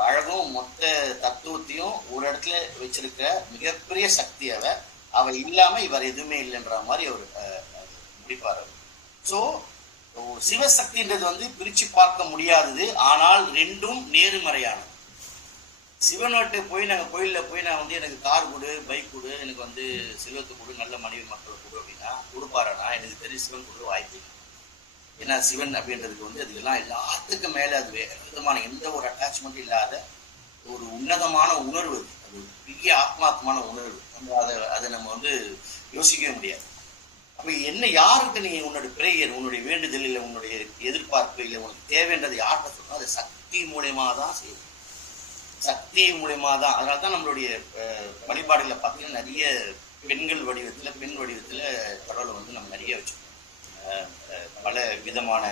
அழகும் மொத்த தத்துவத்தையும் ஒரு இடத்துல வச்சிருக்க மிகப்பெரிய சக்தி அவ இல்லாம இவர் எதுவுமே இல்லைன்ற மாதிரி அவர் முடிப்பார். ஸோ சிவசக்தின்றது வந்து பிரிச்சு பார்க்க முடியாதது, ஆனால் 2ம் நேர்மறையானது. சிவன்கிட்ட போய் நாங்கள் கோயிலில் போய் நான் வந்து எனக்கு கார் கொடு, பைக் கொடு, எனக்கு வந்து செல்வத்தை கொடு, நல்ல மனைவி மக்களை கொடு அப்படின்னா கொடுப்பாரனா? எனக்கு தெரிஞ்ச சிவன் கொடு வாய்ப்பு. ஏன்னா சிவன் அப்படின்றதுக்கு வந்து அதுக்கெல்லாம் எல்லாத்துக்கும் மேலே அது விதமான எந்த ஒரு அட்டாச்மெண்ட்டும் இல்லாத ஒரு உன்னதமான உணர்வு, அது பெரிய ஆத்மாத்மான உணர்வு. நம்ம அதை நம்ம வந்து யோசிக்கவே முடியாது. அப்ப என்ன யாருக்கு நீ உன்னோட பிரேயர், உன்னுடைய வேண்டுதல் இல்லை உன்னுடைய எதிர்பார்ப்பு இல்லை உனக்கு தேவைன்றதை யார்கிட்ட சொல்லணும்? அது சக்தி மூலயமா தான் செய்யும், சக்தி மூலயமா தான். அதனால தான் நம்மளுடைய வழிபாடுகளை பார்த்தீங்கன்னா நிறைய பெண் வடிவத்தில் கடவுளை வந்து நம்ம நிறைய வச்சுக்கோம். பல விதமான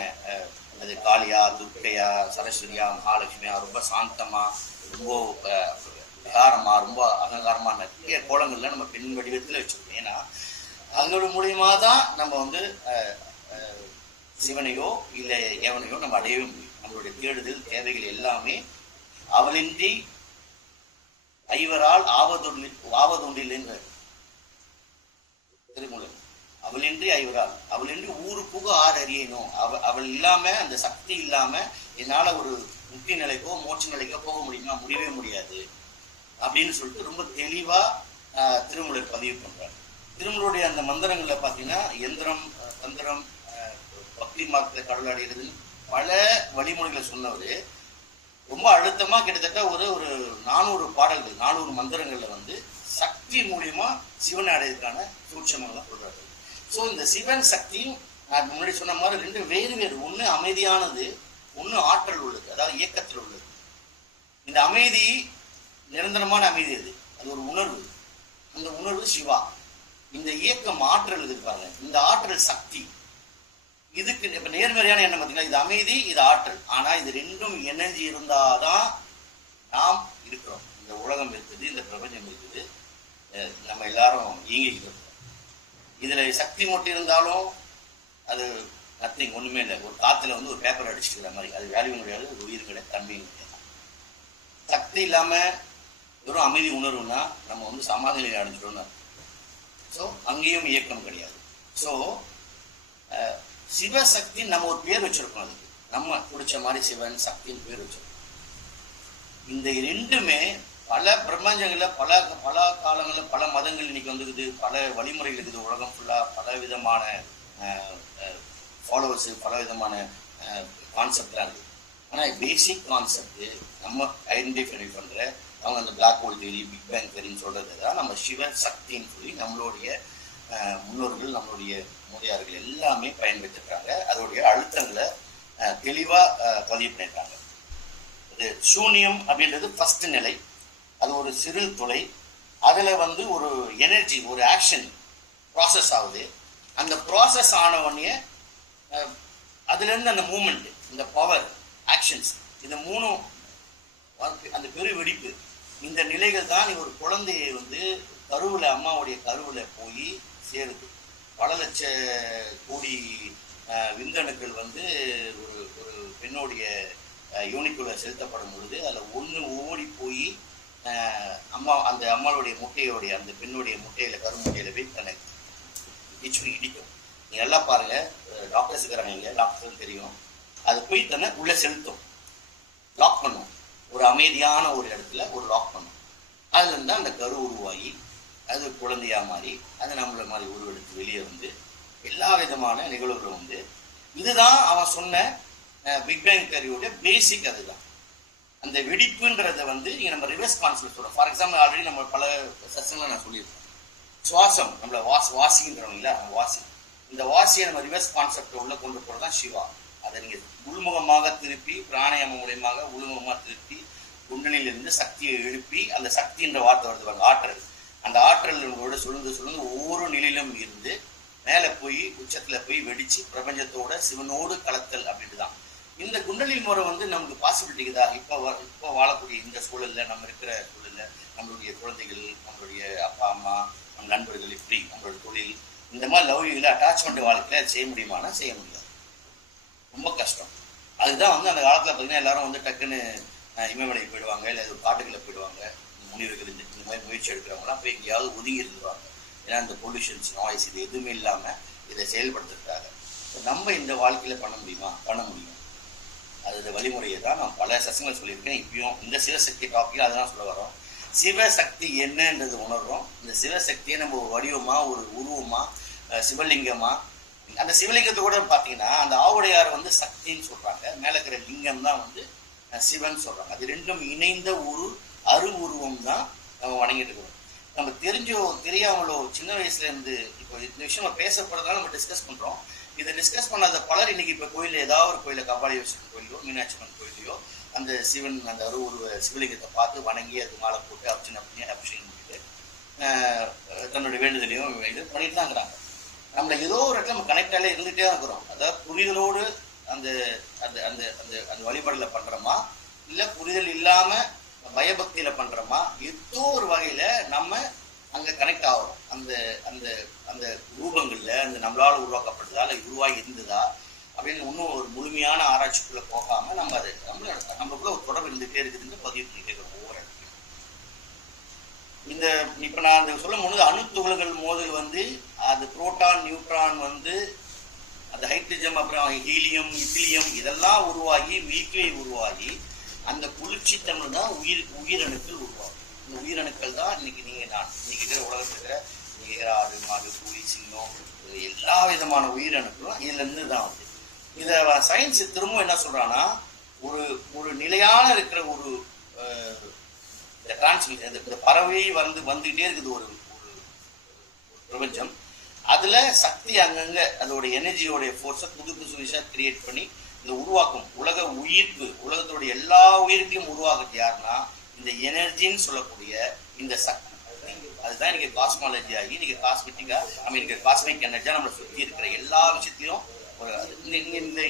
அது காளியா, துர்க்கையா, சரஸ்வதியா, மகாலட்சுமியா, ரொம்ப சாந்தமா, ரொம்ப விகாரமா, ரொம்ப அகங்காரமா நிறைய கோலங்கள்ல நம்ம பெண் வடிவத்தில் வச்சுக்கோம். ஏன்னா அதோட மூலியமா தான் நம்ம வந்து சிவனையோ இல்லை எவனையோ நம்ம அடையவே முடியும். நம்மளுடைய தேடுதல் தேவைகள் எல்லாமே அவளின்றி ஐவரால் ஆவதொன்றில்லைன்ற திருமூலன். அவளின்றி ஐவரால், அவளின்றி ஊரு புக ஆறு அறியணும். அவள் இல்லாம, அந்த சக்தி இல்லாம என்னால ஒரு முக்தி நிலைக்கோ மோட்ச நிலைக்கோ போக முடியுமா? முடியவே முடியாது அப்படின்னு சொல்லிட்டு ரொம்ப தெளிவா திருமூலர் பதிவு பண்றாரு. திருமூலருடைய அந்த மந்திரங்கள்ல பாத்தீங்கன்னா எந்திரம், தந்திரம், பக்தி மார்க்கத்தை கடவுள் அடைகிறது பல வழிமுறைகளை சொன்னவர். ரொம்ப அழுத்தமா கிட்டத்தட்ட ஒரு 400 பாடல்கள், 400 மந்திரங்கள்ல வந்து சக்தி மூலியமா சிவனை அடையதுக்கான சூட்சமங்கள்லாம் சொல்றாரு. ஸோ இந்த சிவன் சக்தியும் நான் முன்னாடி சொன்ன மாதிரி 2 வேறு, ஒன்று அமைதியானது, ஒன்று ஆற்றல் உள்ளது, அதாவது இயக்கத்தில் உள்ளது. இந்த அமைதி நிரந்தரமான அமைதி, அது ஒரு உணர்வு, அந்த உணர்வு சிவா. இந்த இயக்கம் ஆற்றல் இருப்பாங்க, இந்த ஆற்றல் சக்தி. இதுக்கு இப்ப நேர்மறையான எண்ணம் பார்த்தீங்கன்னா இது அமைதி, இது ஆற்றல். ஆனா இது 2ம் இணைஞ்சு இருந்தாதான் நாம் இருக்கிறோம். இந்த உலகம் இருக்குது, இந்த பிரபஞ்சம் இருக்குது, நம்ம எல்லாரும் இயங்கிட்டு இருக்கோம். இதுல சக்தி மட்டும் இருந்தாலும் அது நத்திங், ஒண்ணுமே இல்லை. ஒரு காத்துல வந்து ஒரு பேப்பர் அடிச்சுக்கிற மாதிரி, அது வேல்யூ கிடையாது, ஒரு உயிர் கிடையாது, தன்மையும் கிடையாது. சக்தி இல்லாம வெறும் அமைதி உணர்வுன்னா நம்ம வந்து சமாதி நிலையை அடைஞ்சிட்டோம்னு. ஸோ அங்கேயும் இயக்கம் கிடையாது. ஸோ சிவசக்தி நம்ம ஒரு பேர் வச்சிருக்கோம், அதுக்கு நம்ம பிடிச்ச மாதிரி சிவன் சக்தின்னு பேர் வச்சிருக்கோம். இந்த 2மே பல பிரபஞ்சங்கள்ல பல பல காலங்களில் பல மதங்கள் இன்னைக்கு வந்துருக்குது, பல வழிமுறைகள் இருக்குது, உலகம் ஃபுல்லா பல விதமான ஃபாலோவர்ஸ், பல விதமான கான்செப்ட்லாம் இருக்குது. ஆனால் பேசிக் கான்செப்ட் நம்ம ஐடென்டிஃபை பண்ற அவங்க அந்த black hole theory, big bang தியரின்னு சொல்றது தான் நம்ம சிவ சக்தின்னு சொல்லி நம்மளுடைய முன்னோர்கள் நம்மளுடைய மூதையார்கள் எல்லாமே பயன்படுத்திருக்காங்க. அதோடைய அழுத்தங்களை தெளிவாக பதிவு பண்ணியிருக்காங்க. இது சூன்யம் அப்படின்றது ஃபர்ஸ்ட் நிலை, அது ஒரு சிறு துளை. அதில் ஒரு எனர்ஜி, ஒரு ஆக்ஷன் ப்ராசஸ் ஆகுது. அந்த ப்ராசஸ் ஆனவொடனே அதுலேருந்து அந்த மூமெண்ட், இந்த பவர், ஆக்ஷன்ஸ், இது மூணும் அந்த பெரு வெடிப்பு, இந்த நிலைகள் தான் ஒரு குழந்தையை கருவில், அம்மாவுடைய கருவில் போய் சேருது. பல லட்ச கோடி விந்தணுக்கள் ஒரு ஒரு பெண்ணுடைய யூனிக்குள்ள செலுத்தப்படும் பொழுது அதில் ஒன்று ஓடி போய் அந்த அம்மாவுடைய முட்டையோடைய, அந்த பெண்ணுடைய முட்டையில், கருமுட்டையில் போய் தன்னை இடிக்கும். நீங்கள் நல்லா பாருங்கள், டாக்டர்ஸ் இருக்கிறாங்க, இங்கே டாக்டர்ஸ் தெரியும், அது போய் தன்னை உள்ளே செலுத்தும், லாக் பண்ணும். ஒரு அமைதியான ஒரு இடத்துல ஒரு லாக் பண்ணும். அதுலேருந்து அந்த கரு உருவாகி அது குழந்தையா மாறி அது நம்மளை மாதிரி உருவெடுத்து வெளியே எல்லா விதமான நிகழ்வுகளும் இதுதான் அவன் சொன்ன பிக் பேங் தியரியோட பேசிக். அதுதான் அந்த வெடிப்புன்றதை இங்கே நம்ம ரிவர்ஸ் கான்செப்ட் சொல்கிறோம். ஃபார் எக்ஸாம்பிள், ஆல்ரெடி நம்ம பல செஷன்ல நான் சொல்லியிருக்கேன், சுவாசம் நம்மளை வாசின்றவங்களா, வாசி, இந்த வாசியை நம்ம ரிவர்ஸ் கான்செப்ட் உள்ள கொண்டு போகிறது தான் சிவா. அதை நீங்கள் உள்முகமாக திருப்பி, பிராணாயாமம் மூலியமாக உள்முகமாக திருப்பி, குண்டலிலிருந்து சக்தியை எழுப்பி, அந்த சக்தின்ற வார்த்தை வருது, ஆற்றல், அந்த ஆற்றல் உங்களோட சொல்லுந்து ஒவ்வொரு நிலையிலும் இருந்து மேலே போய் உச்சத்தில் போய் வெடிச்சு பிரபஞ்சத்தோட சிவனோடு கலத்தல் அப்படின்ட்டு தான். இந்த குண்டலி முறை நமக்கு பாசிபிலிட்டி தான். இப்போ வாழக்கூடிய இந்த சூழலில், நம்ம இருக்கிற சூழலில், நம்மளுடைய குழந்தைகள், நம்மளுடைய அப்பா அம்மா, நம்ம நண்பர்கள், இப்படி நம்மளோட தொழில், இந்த மாதிரி லவ்லியில் அட்டாச்மெண்ட் வாழ்க்கையில் செய்ய முடியுமானா செய்ய முடியாது, ரொம்ப கஷ்டம். அதுதான் அந்த காலத்தில் பார்த்தீங்கன்னா எல்லாரும் டக்குன்னு இமயமலைக்கு போயிடுவாங்க, இல்லை காட்டுக்குள்ளே போயிடுவாங்க. முனிவர்கள் இந்த மாதிரி முயற்சி எடுக்கிறவங்களாம் போய் எங்கேயாவது ஒதுங்கி இருந்துருவாங்க. ஏன்னா இந்த பொல்யூஷன்ஸ், நாய்ஸ், இது எதுவுமே இல்லாமல் இதை செயல்படுத்துறதுக்காக. நம்ம இந்த வாழ்க்கையில் பண்ண முடியுமா? பண்ண முடியும். அது வழிமுறையை தான் நான் பல செஷன்கள் சொல்லியிருக்கேன். இப்பயும் இந்த சிவசக்தி டாப்பில் அதெல்லாம் சொல்ல வரோம். சிவசக்தி என்னன்றது உணர்றோம். இந்த சிவசக்தியை நம்ம ஒரு வடிவமா, ஒரு உருவமா, சிவலிங்கமா, அந்த சிவலிங்கத்தை கூட பார்த்தீங்கன்னா அந்த ஆவுடையார் சக்தின்னு சொல்றாங்க, மேலே இருக்கிற லிங்கம் தான் சிவன் சொல்றாங்க. அது ரெண்டும் இணைந்த ஒரு அரு உருவம் தான் நம்ம வணங்கிட்டு இருக்கிறோம். நம்ம தெரிஞ்சோ தெரியாமலோ சின்ன வயசுல இருந்து இப்போ இந்த விஷயம் நம்ம பேசப்படுறதால நம்ம டிஸ்கஸ் பண்றோம். இதை டிஸ்கஸ் பண்ணாத பலர் இன்னைக்கு இப்போ கோயில், ஏதாவது ஒரு கோயில, கபாலீஸ்வரர் கோயிலையோ, மீனாட்சி அம்மன் கோயிலையோ, அந்த சிவன் அந்த அரு உருவ சிவலிங்கத்தை பார்த்து வணங்கி அது மாலை போட்டு அபிஷேகம் பண்ணிட்டு தன்னுடைய வேண்டுதலையும் இது பண்ணிட்டு தான் இருக்கிறாங்க. நம்மள ஏதோ ஒரு இடத்துல நம்ம கனெக்டாலே இருந்துகிட்டே தான் இருக்கிறோம். அதாவது புரிதலோடு அந்த அந்த அந்த அந்த அந்த வழிபாடுல பண்றோமா, இல்லை புரிதல் இல்லாம பயபக்தியில பண்றோமா, ஏதோ ஒரு வகையில நம்ம அங்க கனெக்ட் ஆகிறோம். அந்த அந்த அந்த ரூபங்கள்ல அந்த நம்மளால உருவாக்கப்படுதா, இல்லை உருவாகி இருந்ததா அப்படின்னு இன்னும் ஒரு முழுமையான ஆராய்ச்சிக்குள்ள போகாம நம்ம அதை நம்மளுக்குள்ள ஒரு தொடர்பு இருந்துகிட்டே இருக்குதுன்னு பதிவு பண்ணிட்டே இருக்கிறோம் ஒவ்வொரு இடத்துலையும். இந்த இப்ப நான் அந்த சொல்லும் பொழுது அணுத்துகள்கள் மோதல் அது புரோட்டான், நியூட்ரான், அந்த ஹைட்ரஜன், அப்புறம் ஹீலியம், இத்திலியம், இதெல்லாம் உருவாகி மில்க்வே உருவாகி அந்த குளிர்ச்சித்தன்மை தான் உயிரணுக்கள் உருவாகும். இந்த உயிரணுக்கள் தான் இன்னைக்கு நான் இன்னைக்கு இருக்கிற உலகத்தில் இருக்கிற ஆடு, மாடு, புலி, சிங்கம், எல்லா விதமான உயிரணுக்களும் இதுல இருந்து தான் இதை சயின்ஸ் திரும்ப என்ன சொல்றான்னா, ஒரு ஒரு நிலையான இருக்கிற ஒரு டிரான்ஸ்மிஷன், இந்த பறவை வந்துகிட்டே இருக்குது ஒரு பிரபஞ்சம். அதுல சக்தி அங்கங்க அதோட எனர்ஜியோடைய ஃபோர்ஸை புது விஷயம் கிரியேட் பண்ணி இந்த உருவாக்கும் உலக உயிர்ப்பு, உலகத்தோடைய எல்லா உயிர்களையும் உருவாக்குறது யாருன்னா இந்த எனர்ஜின்னு சொல்லக்கூடிய இந்த சக்தி. அதுதான் இன்னைக்கு காஸ்மாலஜி ஆகி இன்னைக்கு காஸ்மெட்டிக்கா, இன்னைக்கு காஸ்மிக் எனர்ஜியா நம்மளை சுற்றி இருக்கிற எல்லா விஷயத்தையும்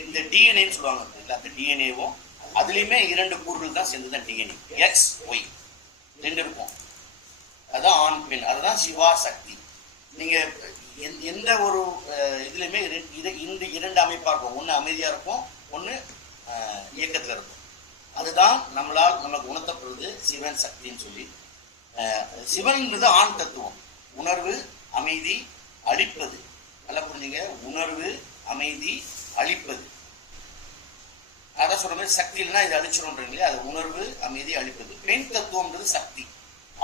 இந்த டிஎன்ஏன்னு சொல்லுவாங்க. அந்த டிஎன்ஏவும் அதுலயுமே 2 கூறுகள் தான் சேர்ந்துதான் டிஎன்ஏ, எக்ஸ் ஒய் 2 இருக்கும். அதுதான் ஆண் பெண், அதுதான் சிவா சக்தி. நீங்க எந்த ஒரு இதுலையுமே இந்த 2 அமைப்பா இருக்கும். ஒன்று அமைதியா இருக்கும், ஒன்று இயக்கத்துல இருக்கும். அதுதான் நமக்கு உணர்த்தப்படுறது சிவன் சக்தின்னு சொல்லி. சிவன்ன்றது ஆண் தத்துவம், உணர்வு, அமைதி, அழிப்பது. நல்லா புரிஞ்சுங்க, உணர்வு, அமைதி, அழிப்பது. அதான் சொல்ற மாதிரி சக்தி இல்லைன்னா இது அழிச்சிடும்ன்றீங்களே, அது உணர்வு, அமைதி, அழிப்பது. பெண் தத்துவம்ன்றது சக்தி,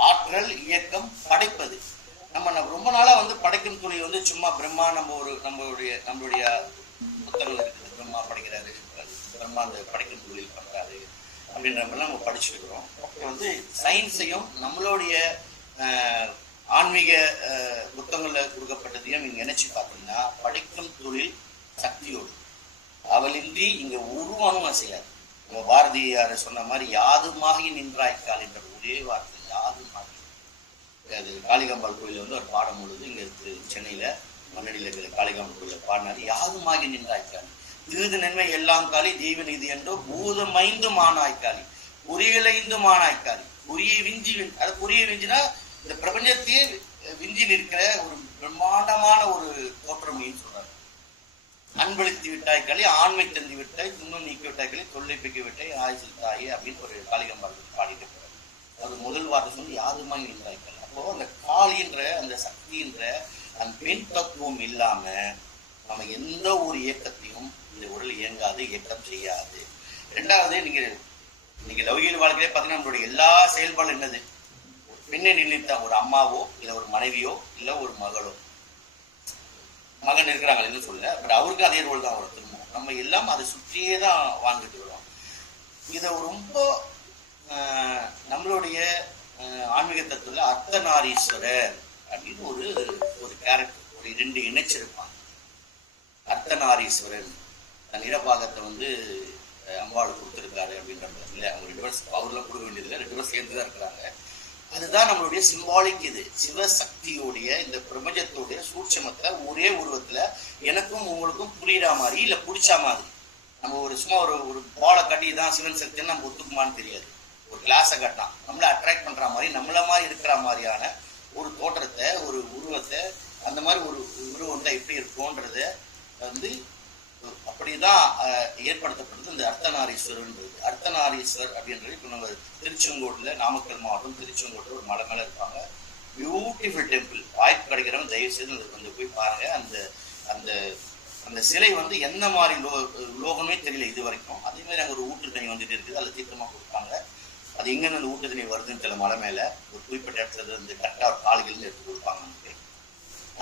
ஆற்றல், இயக்கம், படைப்பது. நம்ம ரொம்ப நாளா படைக்கும் துணி சும்மா பிரம்மா, நம்மளுடைய புத்தகம் இருக்குது, பிரம்மா படைக்கிறாரு, பிரம்மா அந்த படைக்கும் தொழில் பண்றாரு அப்படின்ற மாதிரிலாம் நம்ம படிச்சுருக்கிறோம். சயின்ஸையும் நம்மளுடைய ஆன்மீக புத்தகங்களில் கொடுக்கப்பட்டதையும் நீங்க நினைச்சு பார்த்தீங்கன்னா, படிக்கும் தொழில் சக்தியோடு, அவளின்றி இங்க உருவானும் அசையாது. நம்ம பாரதியார் சொன்ன மாதிரி யாதுமாகி நின்றாய்க்கால் என்ற ஒரே வார்த்தை, யாதுமாகி. அது காளிகாம்பாள் கோயில வந்து ஒரு பாடம் முழுது இங்க சென்னையில மண்ணடியில் இருக்கிற காளிகாம்பாள் கோயில பாடினாரு. யாதுமாகி நின்றாய்க்கால் தீது நன்மை எல்லாம் காலி தெய்வ நீதி என்றோ பூதமைந்து மானாய்க்காலி பொறியலைந்து மானாய்க்காலி பொறியை விஞ்சி, அது பொறியை விஞ்சினா இந்த பிரபஞ்சத்தையே விஞ்சி நிற்கிற ஒரு பிரம்மாண்டமான ஒரு தோற்றம்னு சொல்றாரு. அன்பளித்து விட்டாய்க்காளி ஆண்மை தந்தி விட்டாய் துன்பம் நீக்கி விட்டாய்க்காளி தொல்லை பெக்கி விட்டாய் ஆயுசில் தாயே அப்படின்னு ஒரு காளிகாம்பாள் பாடிட்டு போறாரு. அது முதல் வார்த்தை சொல்லி யாதுமாகி நின்றாய்க்காளி. அப்போ அந்த காளின்ற அந்த சக்தின்ற அந்த பெண் தத்துவம் இல்லாம நம்ம எந்த ஒரு இயக்கத்தையும் இந்த உடல் இயங்காது, இயக்கம் செய்யாது. ரெண்டாவது, நீங்க லௌகிக வாழ்க்கையிலே பார்த்தீங்கன்னா நம்மளுடைய எல்லா செயல்பாடும் என்னது? ஒரு பெண்ணை நினைத்த ஒரு அம்மாவோ இல்லை ஒரு மனைவியோ இல்லை ஒரு மகளோ, மகன் இருக்கிறாங்கன்னு சொல்ல, பட் அவருக்கு அதே ரோல் தான் வரும். திரும்ப நம்ம எல்லாம் அதை சுற்றியே தான் வாழ்ந்துட்டு வரோம். இதை ரொம்ப நம்மளுடைய ஆன்மீக தத்துவத்தில் அர்த்தநாரீஸ்வரர் அப்படின்னு ஒரு கேரக்டர், ஒரு 2 இணைச்சிருப்பாங்க. அர்த்தநாரீஸ்வரன் தன் இடபாகத்தை வந்து அம்பாள் கொடுத்துருக்காரு அப்படின்றது இல்லை, அவங்க 2 பேரும் அவர்லாம் கொடுக்க வேண்டியதில்லை, 2 பேரும் சேர்ந்து தான் இருக்கிறாங்க. அதுதான் நம்மளுடைய சிம்பாலிக். இது சிவசக்தியோடைய இந்த பிரபஞ்சத்தோடைய சூட்சமத்தை ஒரே உருவத்துல எனக்கும் உங்களுக்கும் புரியுற மாதிரி இல்லை பிடிச்ச மாதிரி. நம்ம சும்மா ஒரு பாலை கட்டி தான் சிவன் சக்தின்னு நம்ம ஒத்துக்குமான்னு தெரியாது. ஒரு கிளாஸை கட்டான் நம்மளை அட்ராக்ட் பண்ற மாதிரி, நம்மள மாதிரி இருக்கிற மாதிரியான ஒரு தோற்றத்தை, ஒரு உருவத்தை, அந்த மாதிரி ஒரு உருவம் தான் எப்படி இருக்கும்ன்றத வந்து அப்படிதான் ஏற்படுத்தப்பட்டது இந்த அர்த்தநாரீஸ்வரர்ன்றது. அர்த்தநாரீஸ்வர் அப்படின்றது இப்போ நம்ம திருச்செங்கோட்டில், நாமக்கல் மாவட்டம் திருச்செங்கோட்டில் ஒரு மலை மேலே இருப்பாங்க. Beautiful temple. வாய்ப்பு கிடைக்கிறவங்க தயவு செய்து கொஞ்சம் போய் பாருங்க. அந்த அந்த அந்த சிலை வந்து என்ன மாதிரி லோகமே தெரியல இது வரைக்கும். அதே மாதிரி அங்கே ஒரு ஊற்று தண்ணி வந்துட்டு இருக்குது, அதில் தீர்த்தமாக கொடுப்பாங்க. அது எங்கன்னு அந்த ஊற்று தண்ணி வருதுன்னு தெரியல. மலை மேலே ஒரு குறிப்பிட்ட இடத்துல இருந்து கரெக்டாக ஒரு கால்கள் எடுத்து கொடுப்பாங்க.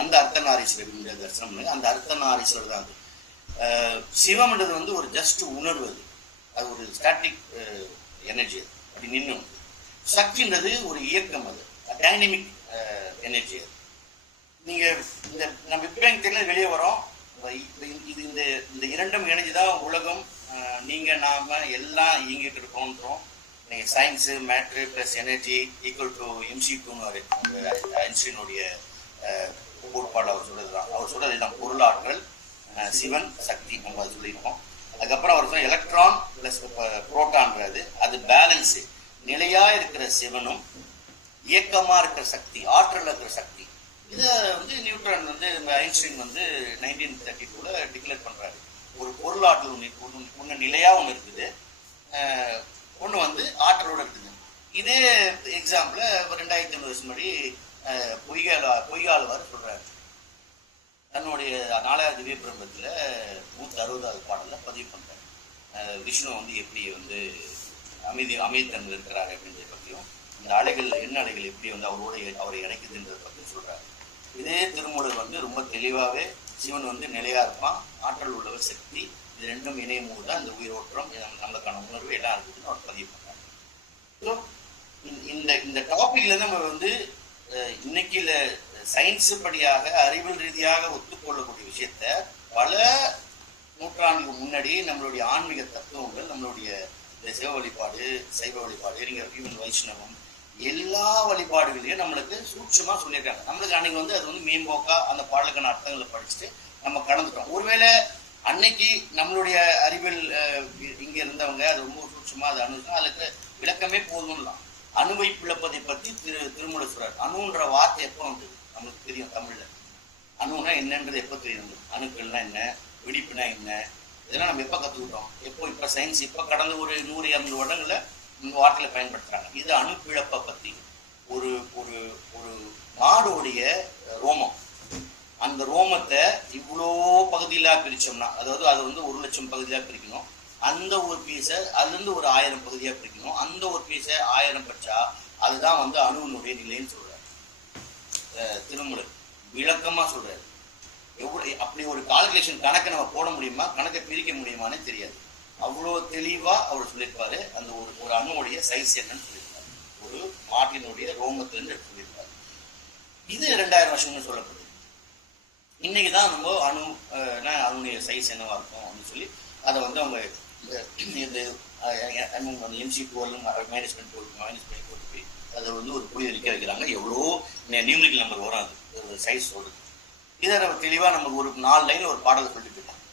அந்த அர்த்தநாரீஸ்வரர் தரிசனம் பண்ணுங்க. அந்த அர்த்தநாரீஸ்வரர் தான் அது. சிவம்ன்றது வந்து ஒரு ஜஸ்ட் உணர்வு, அது ஒரு ஸ்டாட்டிக் எனர்ஜி, அப்படி நின்று. சக்தின்றது ஒரு இயக்கம், அது டைனமிக் எனர்ஜி. அது நீங்க இந்த நம்ம இப்போ தெரியல வெளியே வரோம், இது இந்த இரண்டும் இணைஞ்சுதான் உலகம், நீங்க நாம எல்லாம் இயங்கிட்டு இருக்கோன்றோம். நீங்க science matter plus energy equal to MC2ன்னு ஐன்ஸ்டீனுடைய கோட்பாடு அவர் சொல்றதுதான். அவர் சொல்றது தான் பொருளாற்றல், சிவன், சக்தி, நம்ம அது சொல்லியிருக்கோம். அதுக்கப்புறம் அவர் சொன்ன எலக்ட்ரான் பிளஸ் புரோட்டான்றது அது பேலன்ஸு. நிலையா இருக்கிற சிவனும் இயக்கமா இருக்கிற சக்தி, ஆற்றல் இருக்கிற சக்தி. இதை வந்து நியூட்டன் வந்து ஐன்ஸ்டீன் வந்து 1932 டிக்ளேர் பண்றாரு. ஒரு பொருளாற்றல் ஒன்று நிலையா ஒன்று இருக்குது, ஒன்று வந்து ஆற்றலோட இருக்குது. இதே எக்ஸாம்பிள் 2500 வருஷம் முன்னாடி பொய்யாளர் சொல்றாரு. தன்னுடைய 4வது திவ்ய பிரபந்தத்துல 160வது பாடல்ல பதிவு பண்றாரு. விஷ்ணு வந்து எப்படி வந்து அமைதித்தன்மை இருக்கிறாரு அப்படின்றத பற்றியும், இந்த அலைகள் என்ன அலைகள் எப்படி வந்து அவரை இணைக்குதுன்றதை பற்றி சொல்றாரு. இதே திருமூலர் வந்து ரொம்ப தெளிவாகவே சிவன் வந்து நிலையா இருப்பான், ஆற்றல் உள்ளவர் சக்தி, இது ரெண்டும் இணையும் போது தான் இந்த உயிரோட்டம், நம்மளுக்கான உணர்வு எல்லாம் இருக்குதுன்னு அவர் பதிவு பண்றாரு. ஸோ இந்த டாபிக்ல நம்ம வந்து இன்னைக்கு சயின்ஸ் படியாக அறிவியல் ரீதியாக ஒத்துக்கொள்ளக்கூடிய விஷயத்த பல நூற்றாண்டுக்கு முன்னாடி நம்மளுடைய ஆன்மீக தத்துவங்கள், நம்மளுடைய இந்த சிவ வழிபாடு, சைவ வழிபாடு, ஈவன் வைஷ்ணவம், எல்லா வழிபாடுகளையும் நம்மளுக்கு சூட்சமா சொல்லியிருக்காங்க. நம்மளுக்கு அன்னைக்கு வந்து அது வந்து மேம்போக்கா அந்த பாடலுக்கான அர்த்தங்களை படிச்சுட்டு நம்ம கடந்துட்டோம். ஒருவேளை அன்னைக்கு நம்மளுடைய அறிவியல் இங்க இருந்தவங்க அது ரொம்ப சூட்சமா அதை அணுகுனா அதுக்கு விளக்கமே போதும்லாம். அணுவை பிளப்பதை பற்றி திருமூலர் சொல்றார். அணுன்ற வார்த்தை எப்போ வந்தது நம்மளுக்கு தெரியும் தமிழ்ல. அணுனா என்னன்றது எப்போ தெரியும், அணுக்கள்னா என்ன, வெடிப்புனா என்ன, இதெல்லாம் நம்ம எப்போ கற்றுக்கிட்டோம், எப்போ இப்போ சயின்ஸ் இப்போ கடந்த ஒரு 100-200 வருடங்களை இந்த வார்த்தையில பயன்படுத்துறாங்க. இது அணுப்பிழப்பை பற்றி. ஒரு ஒரு ஒரு மாடோடைய ரோமம், அந்த ரோமத்தை இவ்வளோ பகுதியிலாக பிரிச்சோம்னா, அதாவது அது வந்து 1,00,000 பகுதியாக பிரிக்கணும். அந்த ஒரு பீஸை அதுலேருந்து ஒரு 1000 பகுதியாக பிரிக்கணும். அந்த ஒரு பீஸை 1000 பச்சா அதுதான் வந்து அணுவினுடைய நிலைன்னு சொல்றாரு திருமூலர். விளக்கமா சொல்றாரு. எவ்வளோ அப்படி ஒரு கால்குலேஷன் கணக்கை நம்ம போட முடியுமா, கணக்கை பிரிக்க முடியுமானே தெரியாது. அவ்வளோ தெளிவா அவர் சொல்லியிருப்பாரு. அந்த ஒரு அணுவுடைய சைஸ் என்னன்னு சொல்லியிருப்பாரு. ஒரு மாட்டினுடைய ரோமத்திலிருந்து சொல்லியிருப்பாரு. இது 2000 வருஷம்னு சொல்லப்படுது. இன்னைக்கு தான் நம்ம அதனுடைய சைஸ் என்னவா இருக்கும் அப்படின்னு சொல்லி அதை வந்து அவங்க இந்த எம்சி போலும் மேனேஜ்மெண்ட் போட்டு மைனஸ் பண்ணி போட்டு போய் அதை வந்து ஒரு புள்ளி நிற்க வைக்கிறாங்க. எவ்வளோ நியூமரிக்கல் நம்பர் வரும், அது சைஸ் வருது. இதை நம்ம தெளிவாக நமக்கு ஒரு 4 லைனில் ஒரு பாடலை சொல்லிட்டு போயிட்டாங்க.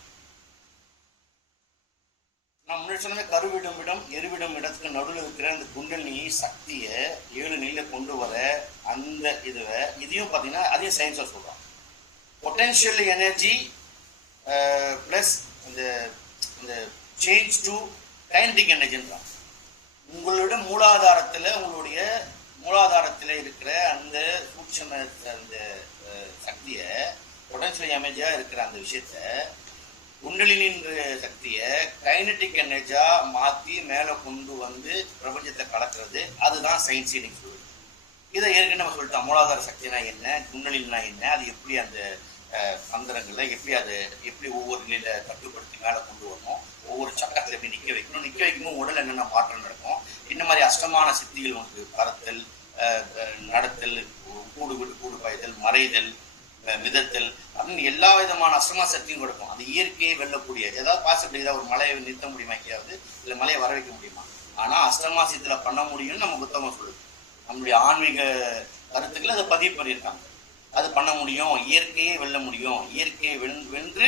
நான் முன்னாடி சொன்ன கருவிடும் இடம் எருவிடும் இடத்துக்கு நடுவில் இருக்கிற அந்த குண்டலினி சக்தியை 7 நிலையில கொண்டு வர அந்த இதையும் பார்த்தீங்கன்னா அதையும் சயின்ஸாக சொல்கிறோம். பொட்டென்ஷியல் எனர்ஜி ப்ளஸ் இந்த சேஞ்ச் டு கைனடிக் எனர்ஜின்றான். உங்களோட உங்களுடைய மூலாதாரத்தில் இருக்கிற அந்த சூட்சம அந்த சக்தியை பொட்டன்ஷியல் எனர்ஜியா இருக்கிற அந்த விஷயத்த குண்டலினின் சக்தியை கைனடிக் எனர்ஜியா மாற்றி மேலே கொண்டு வந்து பிரபஞ்சத்தை கலக்கிறது. அதுதான் சயின்ஸ் இன்னைக்கு சொல்லுது. இதை ஏற்கனவே நம்ம சொல்லிட்டோம். மூலாதார சக்தினா என்ன, குண்டலினா என்ன, அது எப்படி அந்த சந்திரங்களை எப்படி ஒவ்வொரு நிலையில கட்டுப்படுத்தி மேலே கொண்டு வரணும், ஒவ்வொரு சக்கரத்தில் எப்படி நிற்க வைக்கணும், உடல் என்னென்ன மாற்றம் நடக்கும், இந்த மாதிரி அஷ்டமான சித்திகள் உனக்கு பறத்தல், நடத்தல், கூடு பாய்தல், மறைதல், மிதத்தல் அப்படின்னு எல்லா விதமான அஷ்டமா சக்தியும் கொடுக்கும். அது இயற்கையை வெல்லக்கூடிய ஏதாவது பாசிபிள் ஒரு மலையை நிறுத்த முடியுமா, எங்கேயாவது இல்லை மலையை வர வைக்க முடியுமா? ஆனால் அஷ்டமாசியத்தில் பண்ண முடியும்னு நம்ம புத்தகம் சொல்லுது. நம்மளுடைய ஆன்மீக கருத்துக்களை அதை பதிவு பண்ணியிருக்காங்க. அது பண்ண முடியும், இயற்கையை வெல்ல முடியும், இயற்கையை வென்று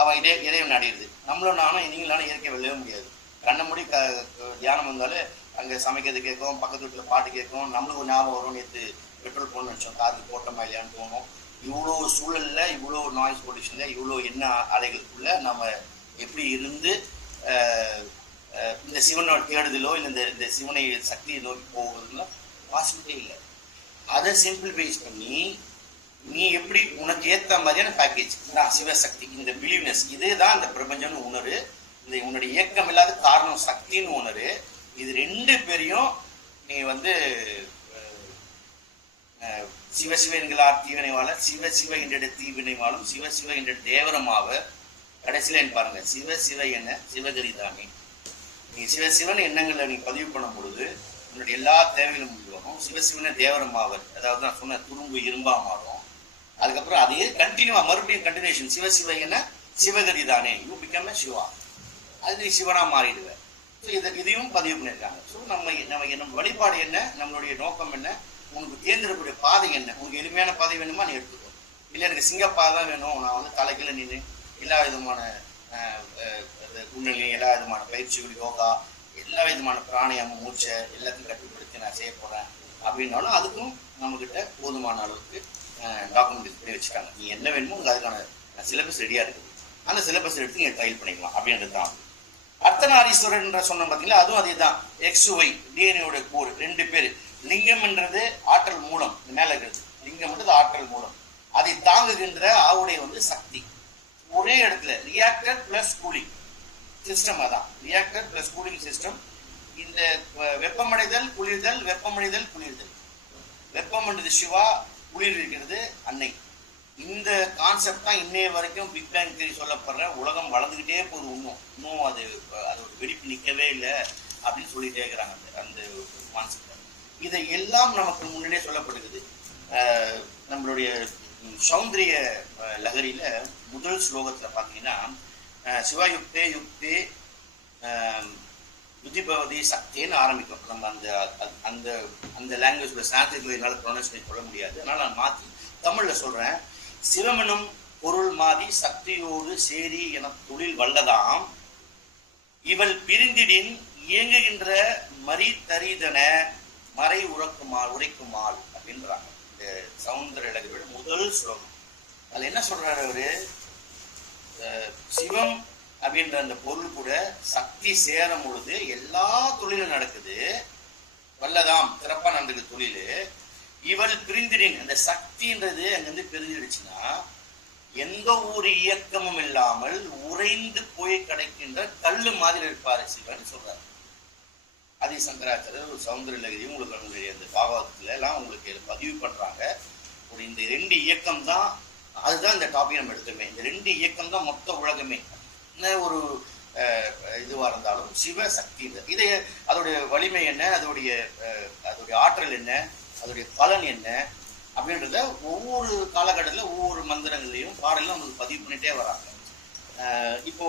அவன் இறைவன் அடையிறது. நம்மளும் நானும் நீங்களும் இயற்கையை வெல்லவே முடியாது. கண்ண மூடி தியானம் வந்தாலும் அங்கே சமைக்கிறது கேட்கும், பக்கத்து வீட்டில் பாட்டு கேட்கும், நம்மளுக்கு ஞாபகம் வரும். நேற்று பெட்ரோல் போடணும்னு நினச்சோம், காருக்கு போட்டோமா இல்லையான்னு தோணும். இவ்வளோ சூழலில், இவ்வளோ நாய்ஸ் பொல்யூஷனில், இவ்வளோ என்ன அலைகளுக்குள்ள நம்ம எப்படி இருந்து இந்த சிவனோட தேடுதலோ இல்லை இந்த சிவனை சக்தியை நோக்கி போவதுன்னா பாசிபிலிட்டி இல்லை. அதை சிம்பிளிஃபைஸ் பண்ணி நீ எப்படி உனக்கு ஏற்ற மாதிரியான பேக்கேஜ் தான் சிவசக்தி, இந்த பிலீவ்னஸ், இதே தான் இந்த பிரபஞ்சம்னு உணரு, இந்த உன்னுடைய இயக்கம் இல்லாத காரணம் சக்தின்னு உணரு. இது 2 பேரையும் நீ வந்து சிவசிவ என்கிறார் தீவினைவாளர், சிவசிவ என்ற தீவினைவாளும், சிவசிவ என்ற தேவரமாவ. கடைசியில பாருங்க, சிவசிவ என்ன சிவகரிதானே. நீ சிவசிவன் எண்ணங்களை நீ பதிவு பண்ணும் பொழுது உன்னுடைய எல்லா தேவைகளும் முடிவாகும். சிவசிவனை தேவரமாவர், அதாவது நான் சொன்ன துரும்பு இரும்பா மாறும். அதுக்கப்புறம் அதே கண்டினியூவா மறுபடியும் கண்டினியூஷன், சிவசிவ என்ன சிவகதி தானே, யூ பிகம் எ சிவா, அது நீ சிவனா மாறிடுவேன். ஸோ இதையும் பதிவு பண்ணியிருக்காங்க. ஸோ நம்ம வழிபாடு என்ன, நம்மளுடைய நோக்கம் என்ன, உனக்கு தேர்ந்தெடுக்கக்கூடிய பாதை என்ன, உனக்கு எளிமையான பாதை வேணுமா நீ எடுத்துக்கோ. இல்லை எனக்கு சிங்கப்பாதை தான் வேணும், நான் வந்து தலைக்கீழ நின்று எல்லா விதமான குண்டலினி, எல்லா விதமான பயிற்சிகள், யோகா, எல்லா விதமான பிராணாயாமம், மூச்சை எல்லாத்தையும் கட்டுப்படுத்தி நான் செய்ய போகிறேன் அப்படின்னாலும் அதுக்கும் நம்மக்கிட்ட போதுமான அளவுக்கு டாக்குமெண்ட் பண்ணி வச்சுட்டாங்க. நீ என்ன வேணுமோ உங்களுக்கு அதுக்கான சிலபஸ் ரெடியாக இருக்குது. அந்த சிலபஸ் எடுத்து நீங்கள் ட்ரையல் பண்ணிக்கலாம் அப்படின்றது தான். அர்த்தநாரீஸ்வரர் சொன்ன பார்த்தீங்களா, அதுவும் அதே தான். XY டிஎன்ஏயோட கூறு 2 பேர். லிங்கம்ன்றது ஆற்றல் மூலம், மேலே இருக்கிறது லிங்கம்ன்றது ஆற்றல் மூலம், அதை தாங்குகின்ற ஆவுடைய வந்து சக்தி. ஒரே இடத்துல ரியாக்டர் பிளஸ் கூலிங் சிஸ்டம், அதான் ரியாக்டர் பிளஸ் கூலிங் சிஸ்டம். இந்த வெப்பமடைதல் குளிர்தல், வெப்பமடைதல் குளிர்தல், வெப்பமடைந்தது சிவா, குளிர் இருக்கிறது அன்னை. இந்த கான்செப்ட் தான் இன்னைய வரைக்கும் பிக் பேங் தியரி சொல்லப்படுற உலகம் வளர்ந்துக்கிட்டே போகுது. இன்னும் அதோட வெடிப்பு நிற்கவே இல்லை அப்படின்னு சொல்லிட்டே இருக்கிறாங்க அந்த கான்செப்ட். இதை எல்லாம் நமக்கு முன்னாடியே சொல்லப்படுகிறது. நம்மளுடைய சௌந்தரிய லகரியில முதல் ஸ்லோகத்துல பார்த்தீங்கன்னா சிவயுக்தே யுக்தே யுதிபவதி சக்தின்னு ஆரம்பிக்கும். நம்ம அந்த அந்த லாங்குவேஜ் சான்ஸ்கிரிட்ல என்னால் ப்ரொனவுன்ஸ் பண்ணி சொல்ல முடியாது, அதனால நான் மாற்றி தமிழ்ல சொல்றேன். சிவமெனும் பொருள் மாதி சக்தியோடு சேரி என தொழில் வல்லதாம், இவள் பிரிந்திடின் இயங்குகின்ற மறி தரிதன மறை உரைக்குமாள் அப்படின்றாங்க. இந்த சௌந்தர இலக்கியோட முதல் ஸ்லோகம். அதுல என்ன சொல்றாரு அவரு, சிவம் அப்படின்ற அந்த பொருள் கூட சக்தி சேரும் பொழுது எல்லா தொழிலும் நடக்குது, வல்லதாம் சிறப்பா நடந்துக்கு தொழில். இவள் பிரிந்திடின், அந்த சக்தின்றது அங்கிருந்து பிரிஞ்சிடுச்சுன்னா எந்த ஒரு இயக்கமும் இல்லாமல் உறைந்து போய் கிடைக்கின்ற கல்லு மாதிரி இருப்பாரு சிவன் சொல்றாரு. ஆதி சங்கராச்சாரியர் ஒரு சௌந்தர லகரி உங்களுக்கு அந்த பாகவதத்துல எல்லாம் உங்களுக்கு பதிவு பண்றாங்க. இந்த 2 இயக்கம் தான், அதுதான் இந்த டாபிக் நம்ம எடுத்துமே. இந்த 2 இயக்கம் தான் மொத்த உலகமே. என்ன ஒரு இதுவா இருந்தாலும் சிவ சக்தி, இதை அதோடைய வலிமை என்ன, அதோடைய ஆற்றல் என்ன, அதோடைய பலன் என்ன, அப்படின்றத ஒவ்வொரு காலகட்டத்தில் ஒவ்வொரு மந்திரங்களையும் பாடலையும் நம்மளுக்கு பதிவு பண்ணிட்டே வராங்க. இப்போ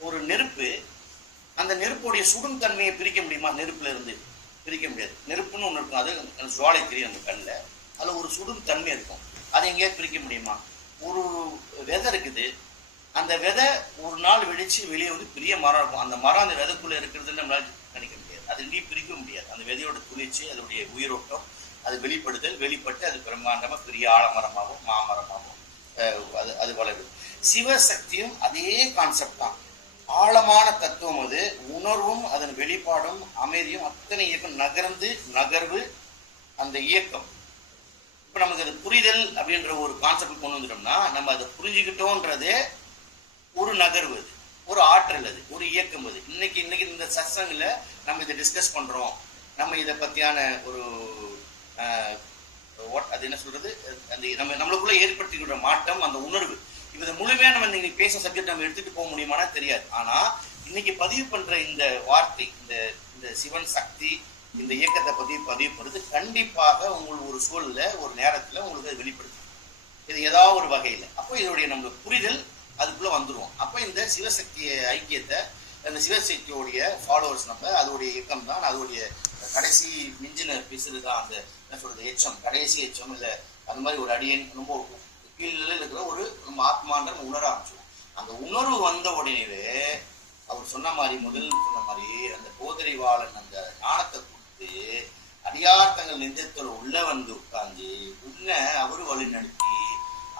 ஒரு நெருப்பு, அந்த நெருப்புடைய சுடும் தன்மையை பிரிக்க முடியுமா? நெருப்புல இருந்து பிரிக்க முடியாது. நெருப்புன்னு ஒன்று இருக்கும், அது சுவாலை தெரியும் அந்த கண்ணில், அதில் ஒரு சுடும் தன்மை இருக்கும். அதை எங்கேயாவது பிரிக்க முடியுமா? ஒரு விதை இருக்குது, அந்த விதை ஒரு நாள் வெடிச்சு வெளியே வந்து பெரிய மரம் இருக்கும். அந்த மரம் அந்த விதைக்குள்ளே இருக்கிறதுன்னு நம்மளால நினைக்க முடியாது. அது நீ பிரிக்க முடியாது. அந்த விதையோட துளிச்சு அதோடைய உயிரோட்டம் அது வெளிப்பட்டு அது பிரம்மாண்டமாக பெரிய ஆலமரமாகவும் மாமரமாகவும் அது வளருது. சிவசக்தியும் அதே கான்செப்ட் தான். ஆழமான தத்துவம் அது. உணர்வும் அதன் வெளிப்பாடும் அமைதியும் அத்தனை இயக்கம் நகர்வு அந்த இயக்கம். இப்போ நமக்கு அது புரிதல் அப்படின்ற ஒரு கான்செப்ட் கொண்டு வந்துட்டோம்னா நம்ம அதை புரிஞ்சுக்கிட்டோன்றதே ஒரு நகர்வு, அது ஒரு ஆற்றல், அது ஒரு இயக்கம். அது இன்னைக்கு இந்த சத்சங்கில் நம்ம இதை டிஸ்கஸ் பண்றோம். நம்ம இதை பத்தியான ஒரு அது என்ன சொல்றது, அந்த நம்மளுக்குள்ள ஏற்படுத்திக்கிற மாற்றம், அந்த உணர்வு. இப்போ இதை முழுமையா நம்ம இன்னைக்கு பேசுற சப்ஜெக்ட் நம்ம எடுத்துட்டு போக முடியுமானா தெரியாது. ஆனா இன்னைக்கு பதிவு பண்ற இந்த வார்த்தை, இந்த சிவன் சக்தி, இந்த இயக்கத்தை பதிவு பண்றது கண்டிப்பாக உங்களுக்கு ஒரு சூழல்ல ஒரு நேரத்துல உங்களுக்கு அது வெளிப்படுத்தும். இது ஏதாவது ஒரு வகையில. அப்போ இதோடைய நம்ம புரிதல் அதுக்குள்ள வந்துருவோம். அப்போ இந்த சிவசக்தி ஐக்கியத்தை, அந்த சிவசக்தியோடைய ஃபாலோவர்ஸ் நம்ம, அதோடைய இயக்கம் தான், அதோடைய கடைசி மிஞ்சின பிசுறு தான் அந்த என்ன சொல்றது எச்சம், கடைசி எச்சம். இல்லை அந்த மாதிரி ஒரு அடியன் ரொம்ப கீழ்நிலையில் இருக்கிற ஒரு நம்ம ஆத்மான்ற உணர ஆரம்பிச்சிடும். அந்த உணர்வு வந்த உடனேவே அவர் சொன்ன மாதிரி, முதல் சொன்ன மாதிரி, அந்த போதறிவாளன் அந்த ஞானத்தை கொடுத்து அடியார் தங்கள் நெஞ்சத்தில் உள்ள வந்து உட்கார்ந்து உன்ன அவரு வழி நடத்தி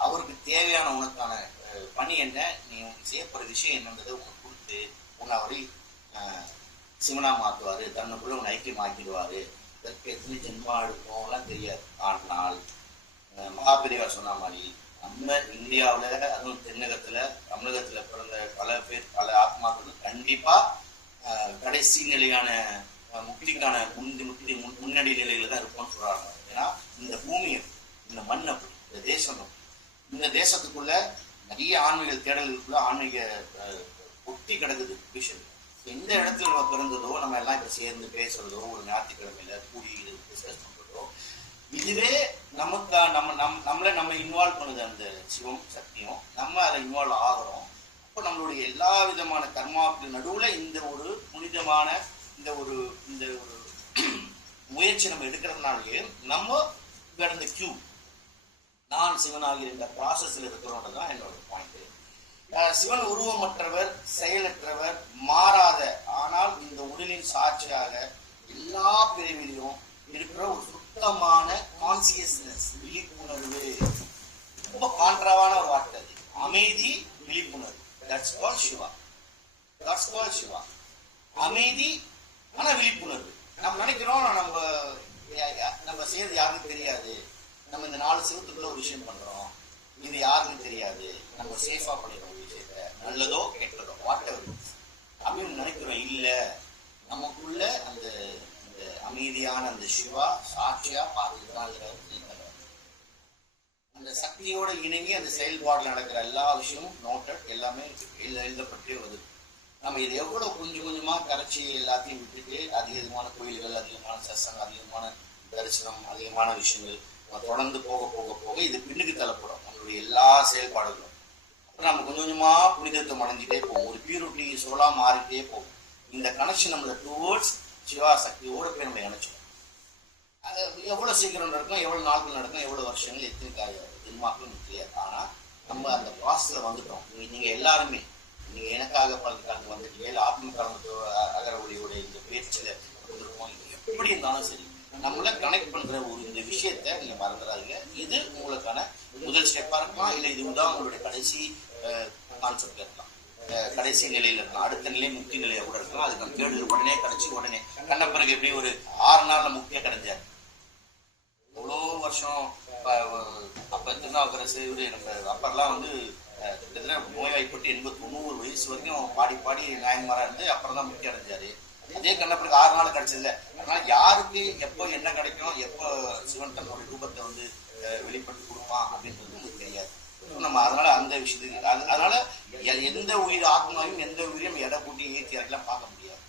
அவருக்கு தேவையான உனக்கான பணி என்ன, நீ உனக்கு செய்யப்படுற விஷயம் என்னன்றதை உனக்கு கொடுத்து உன்னை அவரை சிவனா மாற்றுவாரு, தன்னுக்குள்ள உன்னை ஐக்கியமாக்கிடுவாரு. இதற்கு எத்தனை ஜென்மா எடுப்போம்லாம் தெரியாது. ஆனால் மகாபெரியார் சொன்ன மாதிரி நம்ம இந்தியாவில், அதுவும் தென்னகத்துல தமிழகத்துல பிறந்த பல பேர், பல ஆத்மாக்கள் கண்டிப்பா கடைசி நிலையான முக்திக்கான முன்னணி நிலையில தான் இருப்போம்னு சொல்றாங்க. ஏன்னா இந்த பூமியும் இந்த மண் அப்படி, இந்த தேசம், இந்த தேசத்துக்குள்ள நிறைய ஆன்மீக தேடல்களுக்குள்ள ஆன்மீக ஒட்டி கிடக்குது விஷயம். எந்த இடத்துல நம்ம பிறந்ததோ, நம்ம எல்லாம் இப்ப சேர்ந்து பேசுறதோ, ஒரு ஞாயிற்றுக்கிழமையில கூடி டிஸ்கஸ் பண்றதோ, இதுவே நமக்கு நம்ம இன்வால்வ் பண்ணுது அந்த சிவம் சக்தியும். நம்ம அதை இன்வால்வ் ஆகிறோம். அப்போ நம்மளுடைய எல்லா விதமான கர்மாவுக்கு நடுவுல இந்த ஒரு புனிதமான இந்த ஒரு முயற்சி நம்ம எடுக்கிறதுனாலேயே நம்ம இந்த கியூ நான் சிவனாகிற இந்த ப்ராசஸ்ல இருக்கிறோன்றதுதான் என்னோட பாயிண்ட். சிவன் உருவமற்றவர், செயலற்றவர், மாறாத, ஆனால் இந்த உடலின் சாட்சியாக எல்லா பிரிவிலையும் இருக்கிற ஒரு சுத்தமான கான்சியஸ்னஸ், விழிப்புணர்வு. ரொம்ப கான்ட்ராவான ஒரு வார்த்தை அது. அமைதி, விழிப்புணர்வு. That's call Shiva. That's call Shiva. அமைதி ஆனா விழிப்புணர்வு. நம்ம நினைக்கிறோம் நம்ம செய்யறது யாருக்கும் தெரியாது, நம்ம இந்த 4 சிவத்துக்குள்ள ஒரு விஷயம் பண்றோம், இது யாருக்கும் தெரியாது, நம்ம சேஃபா பண்ணிடுறோம் விஷயத்த, நல்லதோ கெட்டதோ வாட் எவர் அப்படின்னு நினைக்கிறோம். இல்ல, நமக்குள்ள அந்த அமைதியான அந்த சிவா சாட்சியா பார்த்துதான் அந்த சக்தியோட இணங்கி அந்த செயல்பாடுல நடக்கிற எல்லா விஷயமும் நோட்டட், எல்லாமே எழுதப்பட்டே வருது. நம்ம இது எவ்வளவு கொஞ்சம் கொஞ்சமா கரைச்சி எல்லாத்தையும் விட்டுட்டு அதிகமான கோயில்கள், அதிகமான சத்சங்கம், அதிகமான தரிசனம், அதிகமான விஷயங்கள் தொடர்ந்து போக போக போக இது பின்னுக்கு தள்ளப்படும் நம்மளுடைய எல்லா செயல்பாடுகளும். அப்புறம் நம்ம கொஞ்சம் கொஞ்சமா புனிதத்துவம் அடைஞ்சிட்டே போகும், ஒரு பியூரிட்டி சோலா மாறிட்டே போகும். இந்த கனெக்ஷன் நம்மள டுவோர்ட்ஸ் சிவா சக்தியோட போய் நம்ம இணைச்சோம். அது எவ்வளவு சீக்கிரம் நடக்கும், எவ்வளவு நாட்கள் நடக்கும், எவ்வளவு வருஷங்கள், எத்தனை ஜென்மாக்கள் தெரியாது. ஆனா நம்ம அந்த ப்ராசஸ்ல வந்துட்டோம். நீங்க எல்லாருமே, நீங்க எனக்காக பலத்துக்காக வந்துட்டீங்க, இல்லை ஆத்மகாலத்து அகரவுடைய இந்த பேச்சில் வந்திருக்கோம். எப்படி இருந்தாலும் சரி, நம்மள கனெக்ட் பண்ற ஒரு இந்த விஷயத்த நீங்க மறந்துடாதீங்க. இது உங்களுக்கான முதல் ஸ்டெப்பா இருக்கலாம், இல்லை இதுதான் உங்களுடைய கடைசி கான்செப்ட் இருக்கலாம், கடைசி நிலையில இருக்கலாம், அடுத்த நிலை முக்தி நிலையை கூட இருக்கலாம். அதுக்கு நம்ம தேடுதல் உடனே கிடைச்சி உடனே கண்ணப்பருக்கு எப்படி ஒரு 6 நாள்ல முக்தியா கிடைஞ்சார். எவ்வளோ வருஷம் அப்ப திருநாவுக்கரசு நம்ம அப்பெல்லாம் வந்து கிட்டத்தட்ட நோய்வாய்ப்பட்டு 80-90 வயசு வரைக்கும் பாடி நாயன்மாரா இருந்து அப்புறம் தான் முக்கிய அடைஞ்சாரு. அதே கண்ணப்பருக்கு 6 நாள் கிடைச்சதில்ல. அதனால யாருக்கு எப்போ என்ன கிடைக்கும், எப்போ சிவன் தன்னோட ரூபத்தை வந்து வெளிப்படுத்தி கொடுப்பான் அப்படின்றது நமக்கு தெரியாது. நம்ம அதனால அந்த விஷயத்துக்கு அதனால எந்த உயிர் ஆத்மாவையும் எந்த உயிரையும் எடை கூட்டி ஏற்றி இறக்கலாம் பார்க்க முடியாது.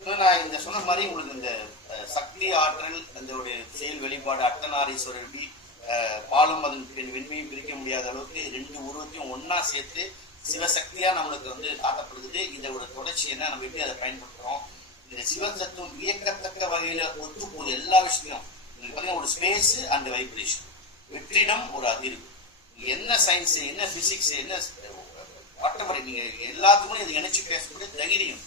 நான் இந்த சொன்ன மாதிரி உங்களுக்கு இந்த சக்தி ஆற்றல் அந்த செயல் வெளிப்பாடு அர்த்தநாரீஸ்வரர் எப்படி பாலும் அதன் வெண்மையும் பிரிக்க முடியாத அளவுக்கு ரெண்டு உருவத்தையும் ஒன்னா சேர்த்து சிவசக்தியா நம்மளுக்கு வந்து காட்டப்படுது. இதோட தொடர்ச்சி என்ன, நம்ம எப்படி அதை பயன்படுத்துறோம். இந்த சிவசத்துவம் வியக்கத்தக்க வகையில ஒத்து போகுது எல்லா விஷயத்தையும். பாத்தீங்கன்னா ஒரு ஸ்பேஸ் அண்ட் வைப்ரேஷன், வெற்றிடம் ஒரு அதிர்வு, என்ன சயின்ஸ் என்ன பிசிக்ஸ் என்ன வாட்டவர் நீங்க எல்லாத்துக்கும் இது இணைச்சு பேசக்கூடிய தைரியம்,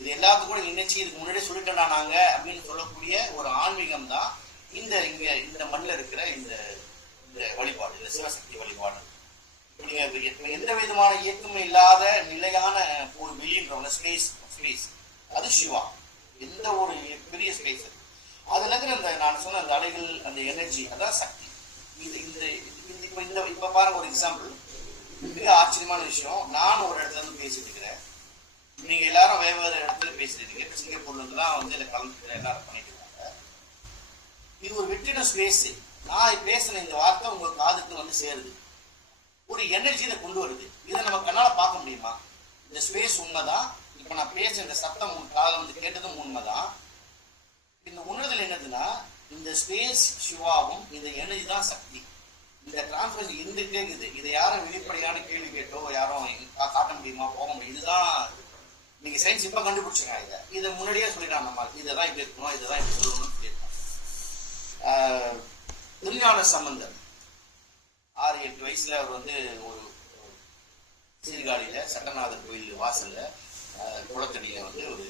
இது எல்லாத்துக்கும் இணைச்சு இதுக்கு முன்னாடியே சொல்லிட்டோம்னா நாங்க அப்படின்னு சொல்லக்கூடிய ஒரு ஆன்மீகம் தான் இந்த மண்ணில் இருக்கிற இந்த வழிபாடு, இந்த சிவசக்தி வழிபாடு. எந்த விதமான இயக்கமும் இல்லாத நிலையான ஒரு வெளியின்றவங்க ஸ்பேஸ் அது சிவா. எந்த ஒரு பெரிய ஸ்பேஸ் அதுல இருக்கிற அந்த நான் சொன்ன அந்த அலைகள் அந்த எனர்ஜி அதான் சக்தி. இப்ப பாருங்க ஒரு எக்ஸாம்பிள், மிக ஆச்சரியமான விஷயம். நான் ஒரு இடத்துல இருந்து பேசிட்டு இருக்கிறேன், நீங்க எல்லாரும் வேறு இடத்துல பேசிட்டு இருக்கீங்க. இப்ப சிங்கப்பூர்ல இருந்துலாம் வந்து இதை கலந்து எல்லாரும் பண்ணிட்டு இருக்காங்க. இது ஒரு வெற்றிட ஸ்பேஸ். நான் பேசின இந்த வார்த்தை உங்க காதுக்கு வந்து சேருது, ஒரு எனர்ஜி இதை கொண்டு வருது. இதை நம்ம கண்ணால பார்க்க முடியுமா? இந்த ஸ்பேஸ் உண்மைதான். இப்ப நான் பேச இந்த சத்தம் உங்க காதுல வந்து கேட்டதும் உண்மைதான். இந்த உணர்தல் என்னதுன்னா இந்த ஸ்பேஸ் சிவாவும் இந்த எனர்ஜி தான் சக்தி. இந்த டிரான்ஸ்பரன்சி இருந்துகிட்டே இருக்குது. இதை யாரும் வெளிப்படையான கேள்வி கேட்டோ யாரும் காட்ட முடியுமா, போக முடியும். இதுதான் நீங்க சயின்ஸ் இப்ப கண்டுபிடிச்சிருக்காங்க. இதை முன்னாடியே சொல்லிட்டாங்க, நம்ம இதைதான் இப்படி இருக்கணும், இதைதான் இப்படி சொல்லணும்னு சொல்லியிருக்காங்க. திருஞான சம்பந்தர் 6-8 வயசுல அவர் வந்து ஒரு சீர்காழியில சட்டநாதர் கோயில் வாசல்ல குளத்தடியில வந்து ஒரு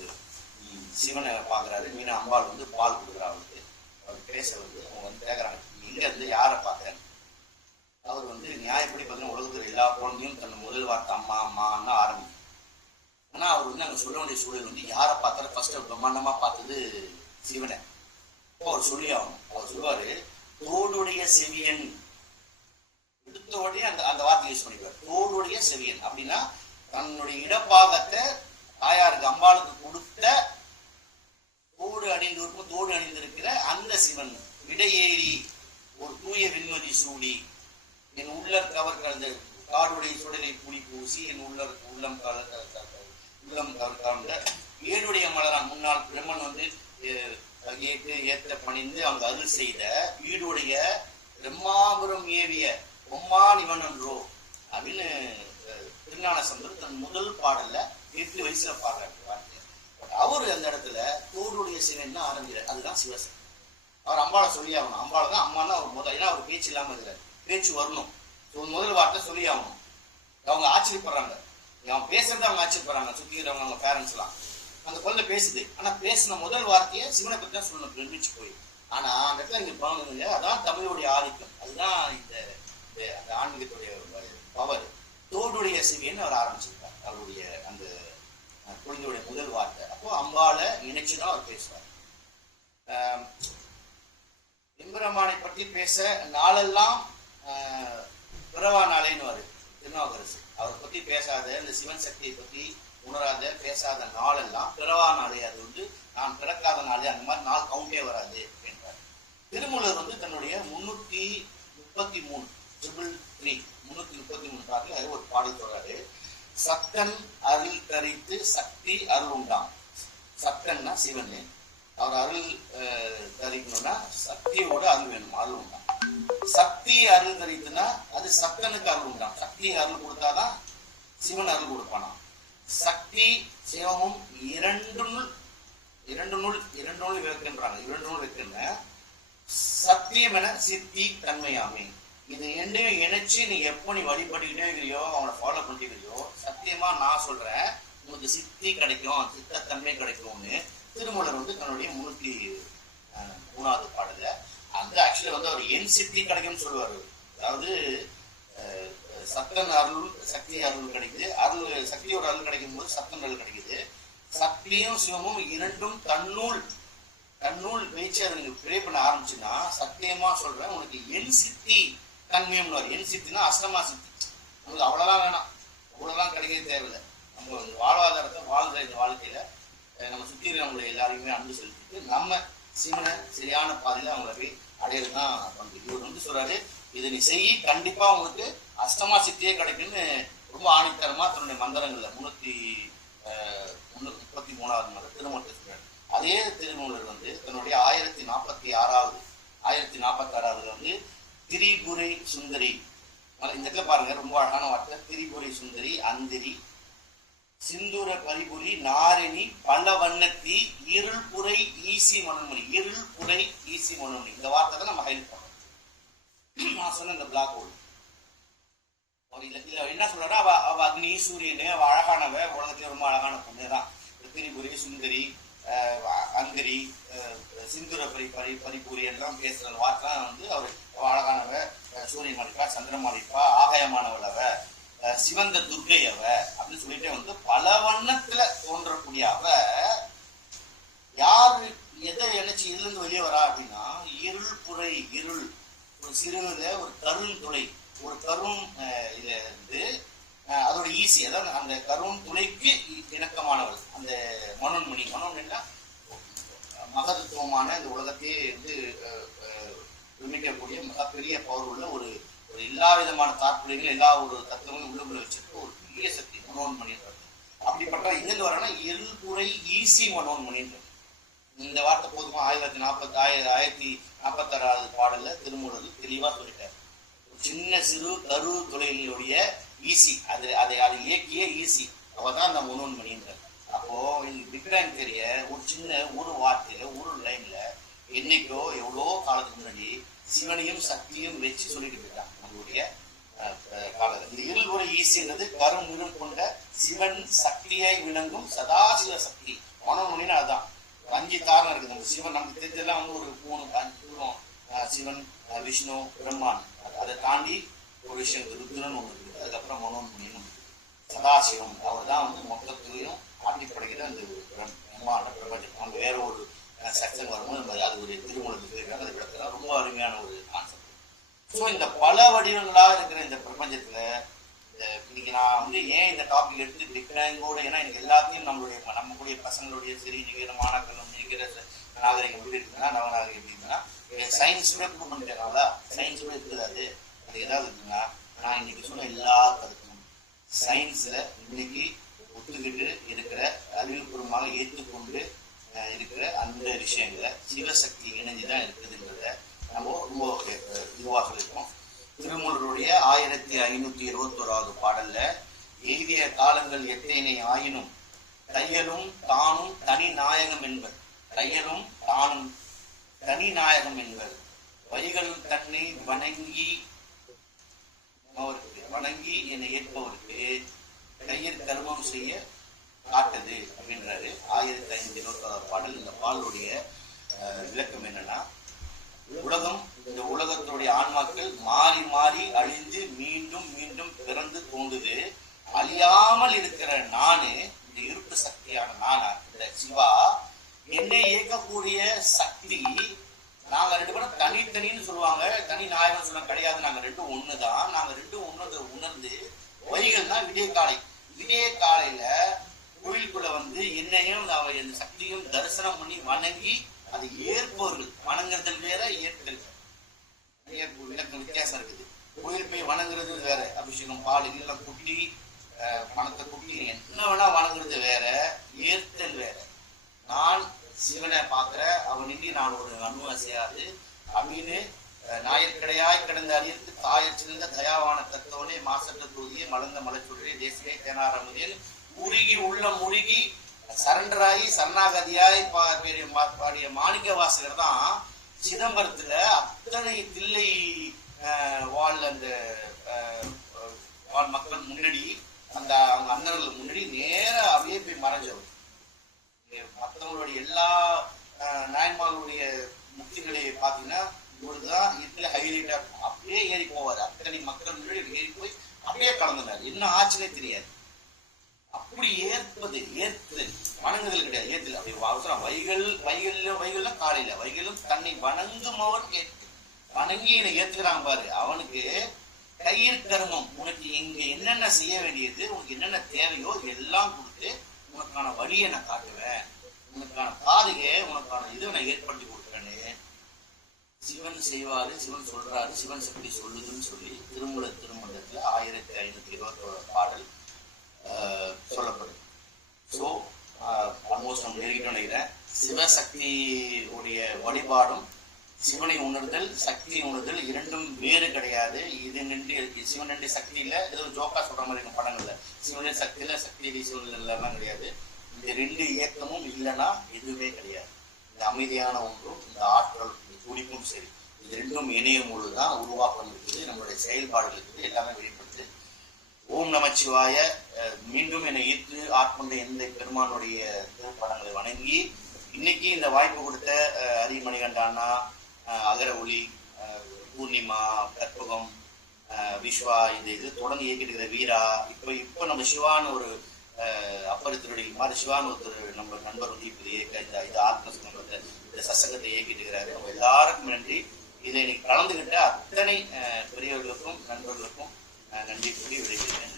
சிவனை பாக்குறாரு. மீனா அம்பாள் வந்து பால் கொடுக்குறா அவருக்கு. அவர் பேச வந்து அவங்க வந்து கேட்கறாங்க, இங்க இருந்து யாரை பார்க்கறாங்க. அவர் வந்து நியாயப்படி பார்த்தீங்கன்னா உலகத்துல எல்லா குழந்தையும் தன் முதல் வார்த்தை அம்மா அம்மான்னு ஆரம்பிக்கும். ஆனா அவர் வந்து அங்க சொல்ல வேண்டிய சூழல் வந்து யாரை பார்த்தாரு ஃபர்ஸ்ட் பிரம்மாண்டமா பார்த்தது சிவனை. அவர் சொல்லி ஆகணும். அவர் சொல்லுவாரு தோடுடைய செவியன். எடுத்தோடைய அந்த வார்த்தை யூஸ் பண்ணிக்குவார். தோடுடைய செவியன் அப்படின்னா தன்னுடைய இடப்பாகத்தை தாயாருக்கு அம்பாளுக்கு கொடுத்த தோடு அணிந்திருக்கிற அந்த சிவன் விடையேறி ஒரு தூய விண்மதி சூடி என் உள்ள கவர் கலந்த காடுடைய சுடலை புலி பூசி என் உள்ளம் கவர் கலந்த ஏழுடைய மலரான் முன்னாள் பிரம்மன் வந்து ஏத்த பணிந்து அவங்க அருள் செய்த வீடுடைய பிரம்மாபுரம் ஏவிய பொம்மானிவன் என்றோ அப்படின்னு திருஞான சம்பந்தர் தன் முதல் பாடல்ல 8 வயசுல பாடுறாரு. அவரு அந்த இடத்துல தோடுடைய சிவன் ஆரம்பிக்கிறார். அதுதான் சிவசக்தி. அவர் அம்பாளை சொல்லி ஆகணும். அம்பாளை தான் அம்மானா அவர் முதல், ஏன்னா அவர் பேச்சு இல்லாம இருக்கிறார், பேச்சு வரணும். முதல் வார்த்தை சொல்லி ஆகணும். அவங்க ஆச்சரியப்படுறாங்க, அவன் பேசுறது அவங்க ஆச்சரியப்படுறாங்க, சுத்தி இருக்கிறவங்க அவங்க பேரண்ட்ஸ் எல்லாம். அந்த குழந்தை பேசுது, ஆனா பேசின முதல் வார்த்தையை சிவனை பத்தி தான் சொல்லணும், பிரமிச்சு போய். ஆனா அந்த இடத்துல இங்க பாருங்க, அதான் தமிழுடைய ஆதிக்கம், அதுதான் இந்த ஆன்மீகத்துடைய பவர். தோடுடைய சிவியன்னு அவர் ஆரம்பிச்சிருக்கார் அவருடைய அந்த குழந்தையுடைய முதல் வார்த்தை. அப்போ அம்பாளை இணைச்சுதான் அவர் பேசுவார். எம்பெருமானை பற்றி பேச நாளெல்லாம் பிறவா நாளைன்னு வருது திருநாவுக்கரசு. அவரை பத்தி பேசாத, இந்த சிவன் சக்தியை பத்தி உணராத பேசாத நாளெல்லாம் பிறவா நாளே. அது வந்து நான் பிறக்காத நாளே, அந்த மாதிரி நாள் கவுண்டே வராது என்றார். திருமூலர் வந்து தன்னுடைய 333 பாட்டுல ஒரு பாடல் சொல்றாரு. சக்கன் அருள் தரித்து சக்தி அருள் உண்டாம். சக்கன்னா சிவன், அவர் அருள் தரிக்கணும்னா சக்தியோட அருள் வேணும், அருள் உண்டாம். சக்தி அருள் தரித்துனா அது சக்கனுக்கு அருள் உண்டாம். சக்தி அருள் கொடுத்தாதான் சிவன் அருள் கொடுப்பானா. சக்தி சிவமும் இரண்டு நூல் வைக்கின்றாங்க. 2 நூல் வைக்கின்ற சத்தியம் என சித்தி தன்மையாமே. இது ரெண்டையும் இணைச்சு நீ எப்போ நீ வழிபட்டுக்கிட்டே இருக்கிறியோ, அவனை ஃபாலோ பண்ணிக்கிறியோ, சத்தியமா நான் சொல்றேன் உங்களுக்கு சித்தி கிடைக்கும், சித்தத்தன்மை கிடைக்கும்னு திருமூலர் வந்து தன்னுடைய 303வது பாடல அந்த ஆக்சுவலி வந்து அவர் என் சித்தி கிடைக்கும்னு சொல்லுவாரு. அதாவது சத்தன் அருள் சக்தி அருள் கிடைக்குது, அருள் சக்தியோட அருள் கிடைக்கும் போது சத்தன் அருள் கிடைக்குது. சக்தியும் சிவமும் இரண்டும் தன்னூல் பேச்சு அதை நீங்க ப்ரே பண்ண ஆரம்பிச்சுன்னா சத்தியமா சொல்றேன் உனக்கு என் சித்தி தன்மையம்னு வரும். என் சித்தினா அஷ்டமா சித்தி. உங்களுக்கு அவ்வளவுதான் வேணாம், அவ்வளவுதான் கிடைக்கிறது தேவையில்லை. நம்ம வாழ்வாதாரத்தை வாழ்ற இந்த வாழ்க்கையில நம்ம சுற்றி இருக்கிறவங்களை எல்லாரையுமே அன்பு செலுத்திட்டு நம்ம சிவனை சரியான பாதையில அவங்களை போய் அடையிறதுதான் வந்து இவர் வந்து சொல்றாரு. இதை நீ செய்ய கண்டிப்பா உங்களுக்கு அஷ்டமா சித்தியே கிடைக்குன்னு ரொம்ப ஆணித்தரமா தன்னுடைய மந்திரங்கள்ல 333வது மந்திரம் திருமணத்தை அதே திருமூலர் வந்து தன்னுடைய 1046 வந்து திரிபுரை சுந்தரி, இந்த இடத்துல பாருங்க ரொம்ப அழகான வார்த்தை, திரிபுரை சுந்தரி, அந்திரி, சிந்தூர பரிபுரி, நாரணி, பல வண்ணத்தி, இருள்புரை ஈசி மனோன்மணி. இருள்புரை ஈசி மனோன்மணி, இந்த வார்த்தை தான் நம்ம ஹைலைட் பண்ணோம். நான் சொன்ன இந்த பிளாக் ஹோல் என்ன சொல்றா, அவ அக்னி சூரியனு, அவ அழகானவ, உலகத்துல ரொம்ப அழகான பொண்ணுதான். திரிபுரி சுந்தரி, அந்திரி, சிந்துர பரிபூரி எல்லாம் பேசுற வார்த்தை வந்து அவ அழகானவ, சூரியன் மாளிப்பா, சந்திரன் மாளிப்பா, ஆகாயமானவள் அவ, சிவந்த துர்கை அவ அப்படின்னு சொல்லிட்டே வந்து பல வண்ணத்துல தோன்றக்கூடிய அவ யாரு எதை நினைச்சு இருந்து வெளியே வரா அப்படின்னா, இருள் புரை, இருள் ஒரு சிறுல ஒரு கருண் துளை, ஒரு கருண் இதுல இருந்து அதோட ஈஸி, அதாவது அந்த கருண் துளைக்கு இணக்கமானவள் அந்த மனோன்மணி. மனோன்மணினா மகத்துவமான இந்த உலகத்தையே வந்து விமிக்கக்கூடிய மிகப்பெரிய பவர் உள்ள ஒரு எல்லா விதமான தாற்புரைகள், எல்லா ஒரு தத்துவங்களும் உள்ளுக்குள்ள வச்சிருக்க ஒரு பெரிய சக்தி மனோன்மணி. அப்படிப்பட்ட எங்கிருந்து வரனா இருள்புரை ஈசி மனோன்மணின்ற இந்த வார்த்தை போதுமா? 1046 பாடல்ல திருமூலர் தெளிவா சொல்லிட்டார். சின்ன சிறு கரு துளைகளுடைய ஈசி, அதை இயக்கிய ஈசி அவதான் அந்த மனோன்மணின்ற. அப்போ பிக் பேங் தெரிய ஒரு சின்ன ஒரு வார்த்தையில ஒரு லைன்ல என்னைக்கோ எவ்வளோ காலத்துக்கு முன்னாடி சிவனையும் சக்தியும் வச்சு சொல்லிட்டு போயிட்டான் நம்மளுடைய காலத்தில். இந்த இருள்புரை ஈசின்றது கரும் நிறம் கொண்ட சிவன் சக்தியாய் விளங்கும் சதாசிவ சக்தி. மனோன்மணின்னு அதுதான். 5 தாரம் இருக்குது அந்த சிவன். நமக்கு தெரிஞ்சதெல்லாம் வந்து ஒரு 3-5 தூரம் சிவன், விஷ்ணு, பிரம்மான். அதை தாண்டி ஒரு விஷயம் ருத்ரன் ஒன்று இருக்குது. அதுக்கப்புறம் மனோன்மணின்னு சதாசிவம், அவர் தான் வந்து மொத்தத்திலையும் ஆட்டி படைக்கிற அந்த பிரம்மாண்ட பிரபஞ்சம். நம்ம வேற ஒரு செக்ஷன் வரும்போது அது ஒரு திருமூலத்துக்கு இருக்காங்க, அது விளக்குற ரொம்ப அருமையான ஒரு கான்செப்ட். ஸோ இந்த பல வடிவங்களா இருக்கிற இந்த பிரபஞ்சத்துல இன்னைக்கு நான் வந்து ஏன் இந்த டாபிக் எடுத்து பிக்பேங்கோட, ஏன்னா எனக்கு எல்லாத்தையும் நம்மளுடைய பசங்களுடைய சரி நிகர மாணாக்களும் நிகர நாகரிகம் எப்படி இருக்குன்னா, நவநாகரிகம் எப்படி இருக்குன்னா, சயின்ஸோட ப்ரூவ் பண்ணிட்டேனால சயின்ஸோட இருக்குது. அது ஏதாவது இருக்குன்னா, நான் இன்னைக்கு சொன்ன எல்லா கருத்தும் சயின்ஸ்ல இன்னைக்கு ஒத்துக்கிட்டு இருக்கிற அறிவுபூர்வமாக ஏற்றுக்கொண்டு இருக்கிற அந்த விஷயங்களை சிவசக்தி இணைஞ்சுதான் இருக்குதுன்றத நம்ம ரொம்ப இதுவாக இருக்கோம். திருமூலருடைய 1521 பாடல்ல எய்திய காலங்கள் எத்தனை ஆயினும் தையலும் தானும் தனி நாயகம் என்பர். தையலும் தானும் தனி நாயகம் என்பர். வைகள் தன்னை வணங்கி என்னை ஏற்பவருக்கு கையில் கர்மம் செய்ய காட்டது அப்படின்றாரு. 1521 பாடல். இந்த பாடலுடைய விளக்கம் என்னன்னா, இந்த உலகத்துடைய ஆன்மாக்கள் மாறி மாறி அழிந்து மீண்டும் மீண்டும் பிறந்து தோன்றுது. அழியாமல் இருக்கிற நானு, இந்த இருப்பு சக்தியான நானா, இந்த சிவா, என்னை இயக்கக்கூடிய சக்தி. நாங்க 2 பேரும் தனித்தனின்னு சொல்லுவாங்க, தனி நாயகம் சொல்ல கிடையாது. நாங்க 2 ஒண்ணுதான். நாங்க 2 ஒண்ணு உணர்ந்து வைகள் தான் விடிய காலையில கோயிலுக்குள்ள வந்து என்னையும் என் சக்தியும் தரிசனம் பண்ணி வணங்கி அதை ஏற்பவர்கள். வணங்குறதல் வேற, ஏற்புதல் விளக்கம் வித்தியாசம் இருக்குது. கோயில் போய் வணங்குறது வேற, அபிஷேகம் பால் இதெல்லாம் குட்டி பணத்தை குட்டி என்ன வேணா வணங்குறது வேற, ஏற்தல் வேற. நான் சிவனை பார்க்கிற அவனின்றி நான் ஒரு அன்பு அசையாது அப்படின்னு ஞாயிற்கடையாய் கிடந்த அறியத்து தாயர் சிறந்த தயாவான தத்துவனே மாசற்ற தூதியை மலர்ந்த மலைச்சுடரே தேசியை தேனாரமுதில் உருகி உள்ள முருகி சரண்டராகி சரணாகதியாய் பாடிய மாணிக்க வாசகர் தான் சிதம்பரத்துல அத்தனை தில்லை வாழ் அந்த வாழ் மக்கள் முன்னாடி, அந்த அவங்க அண்ணர்கள் முன்னாடி நேர அப்படியே போய் மறைஞ்சவர். மற்றவங்களுடைய எல்லா நாயன்மார்களுடைய முக்திகளை பார்த்தீங்கன்னா இவருதான் இதுல ஹைலைட்டா இருக்கும். அப்படியே ஏறி போவாரு. அத்தனை மக்கள் முன்னாடி ஏறி போய் அப்படியே கலந்துனாரு. என்ன ஆச்சுன்னே தெரியாது. அப்படி ஏற்பது வணங்குதல் கிடையாது, ஏத்துல அப்படி வைகள்லாம் காலையில வைகளும் தன்னை வணங்குமவன் வணங்கி என்னை ஏத்துக்கிறான் பாரு. அவனுக்கு கையில் கர்மம், உனக்கு இங்க என்னென்ன செய்ய வேண்டியது, உனக்கு என்னென்ன தேவையோ எல்லாம் கொடுத்து உனக்கான வழியை நான் காட்டுவேன், உனக்கான பாதையை உனக்கான இதை நான் ஏற்படுத்தி கொடுக்குறேன்னு சிவன் செய்வாரு, சிவன் சொல்றாரு, சிவன் சக்தி சொல்லுதுன்னு சொல்லி திருமூலத்துல 1521 பாடல் சொல்லப்படுது. ஸோ ஆல்மோஸ்ட் நம்ம எழுதிட்டோம் நினைக்கிறேன். சிவசக்தி உடைய வழிபாடும் சிவனை உணர்தல் சக்தி உணர்தல் இரண்டும் வேறு கிடையாது. இது நின்று சிவனண்டி சக்தியில ஏதோ ஜோக்கா சொல்ற மாதிரி இருக்கும் படங்கள்ல, சிவனடி சக்தியில சக்தி சிவன் எல்லாம் கிடையாது. இந்த ரெண்டு இயக்கமும் இல்லைன்னா எதுவுமே கிடையாது. இந்த அமைதியான ஒன்றும் இந்த ஆற்றல் துடிப்பும் சரி, இது ரெண்டும் இணையும் பொழுதுதான் உருவாக்கம் இருக்குது, நம்மளுடைய செயல்பாடுகள் இருக்குது, எல்லாமே வெளிப்படுது. ஓம் நமச்சிவாய. மீண்டும் என்னை ஈர்த்து ஆட்கொண்ட எந்த பெருமானுடைய திருப்படங்களை வணங்கி இன்னைக்கு இந்த வாய்ப்பு கொடுத்த ஹரி மணிகண்ட அண்ணா, அகர ஒளி, பூர்ணிமா, கற்பகம், விஸ்வா, இது தொடர்ந்து இயக்கிட்டு வீரா, இப்போ நம்ம சிவான்னு ஒரு அப்பர் திருடி மாதிரி சிவான்னு ஒருத்தர் நம்ம நண்பர் வந்து இப்போ இயக்க இது ஆத்ம சம்பந்தத்தை இந்த சசங்கத்தை இயக்கிட்டு இருக்கிறாரு. நம்ம எல்லாருக்கும் நன்றி. இதை இன்னைக்கு கலந்துகிட்ட அத்தனை பெரியவர்களுக்கும் நண்பர்களுக்கும் நன்றி கூறி விடைபெறுகிறேன்.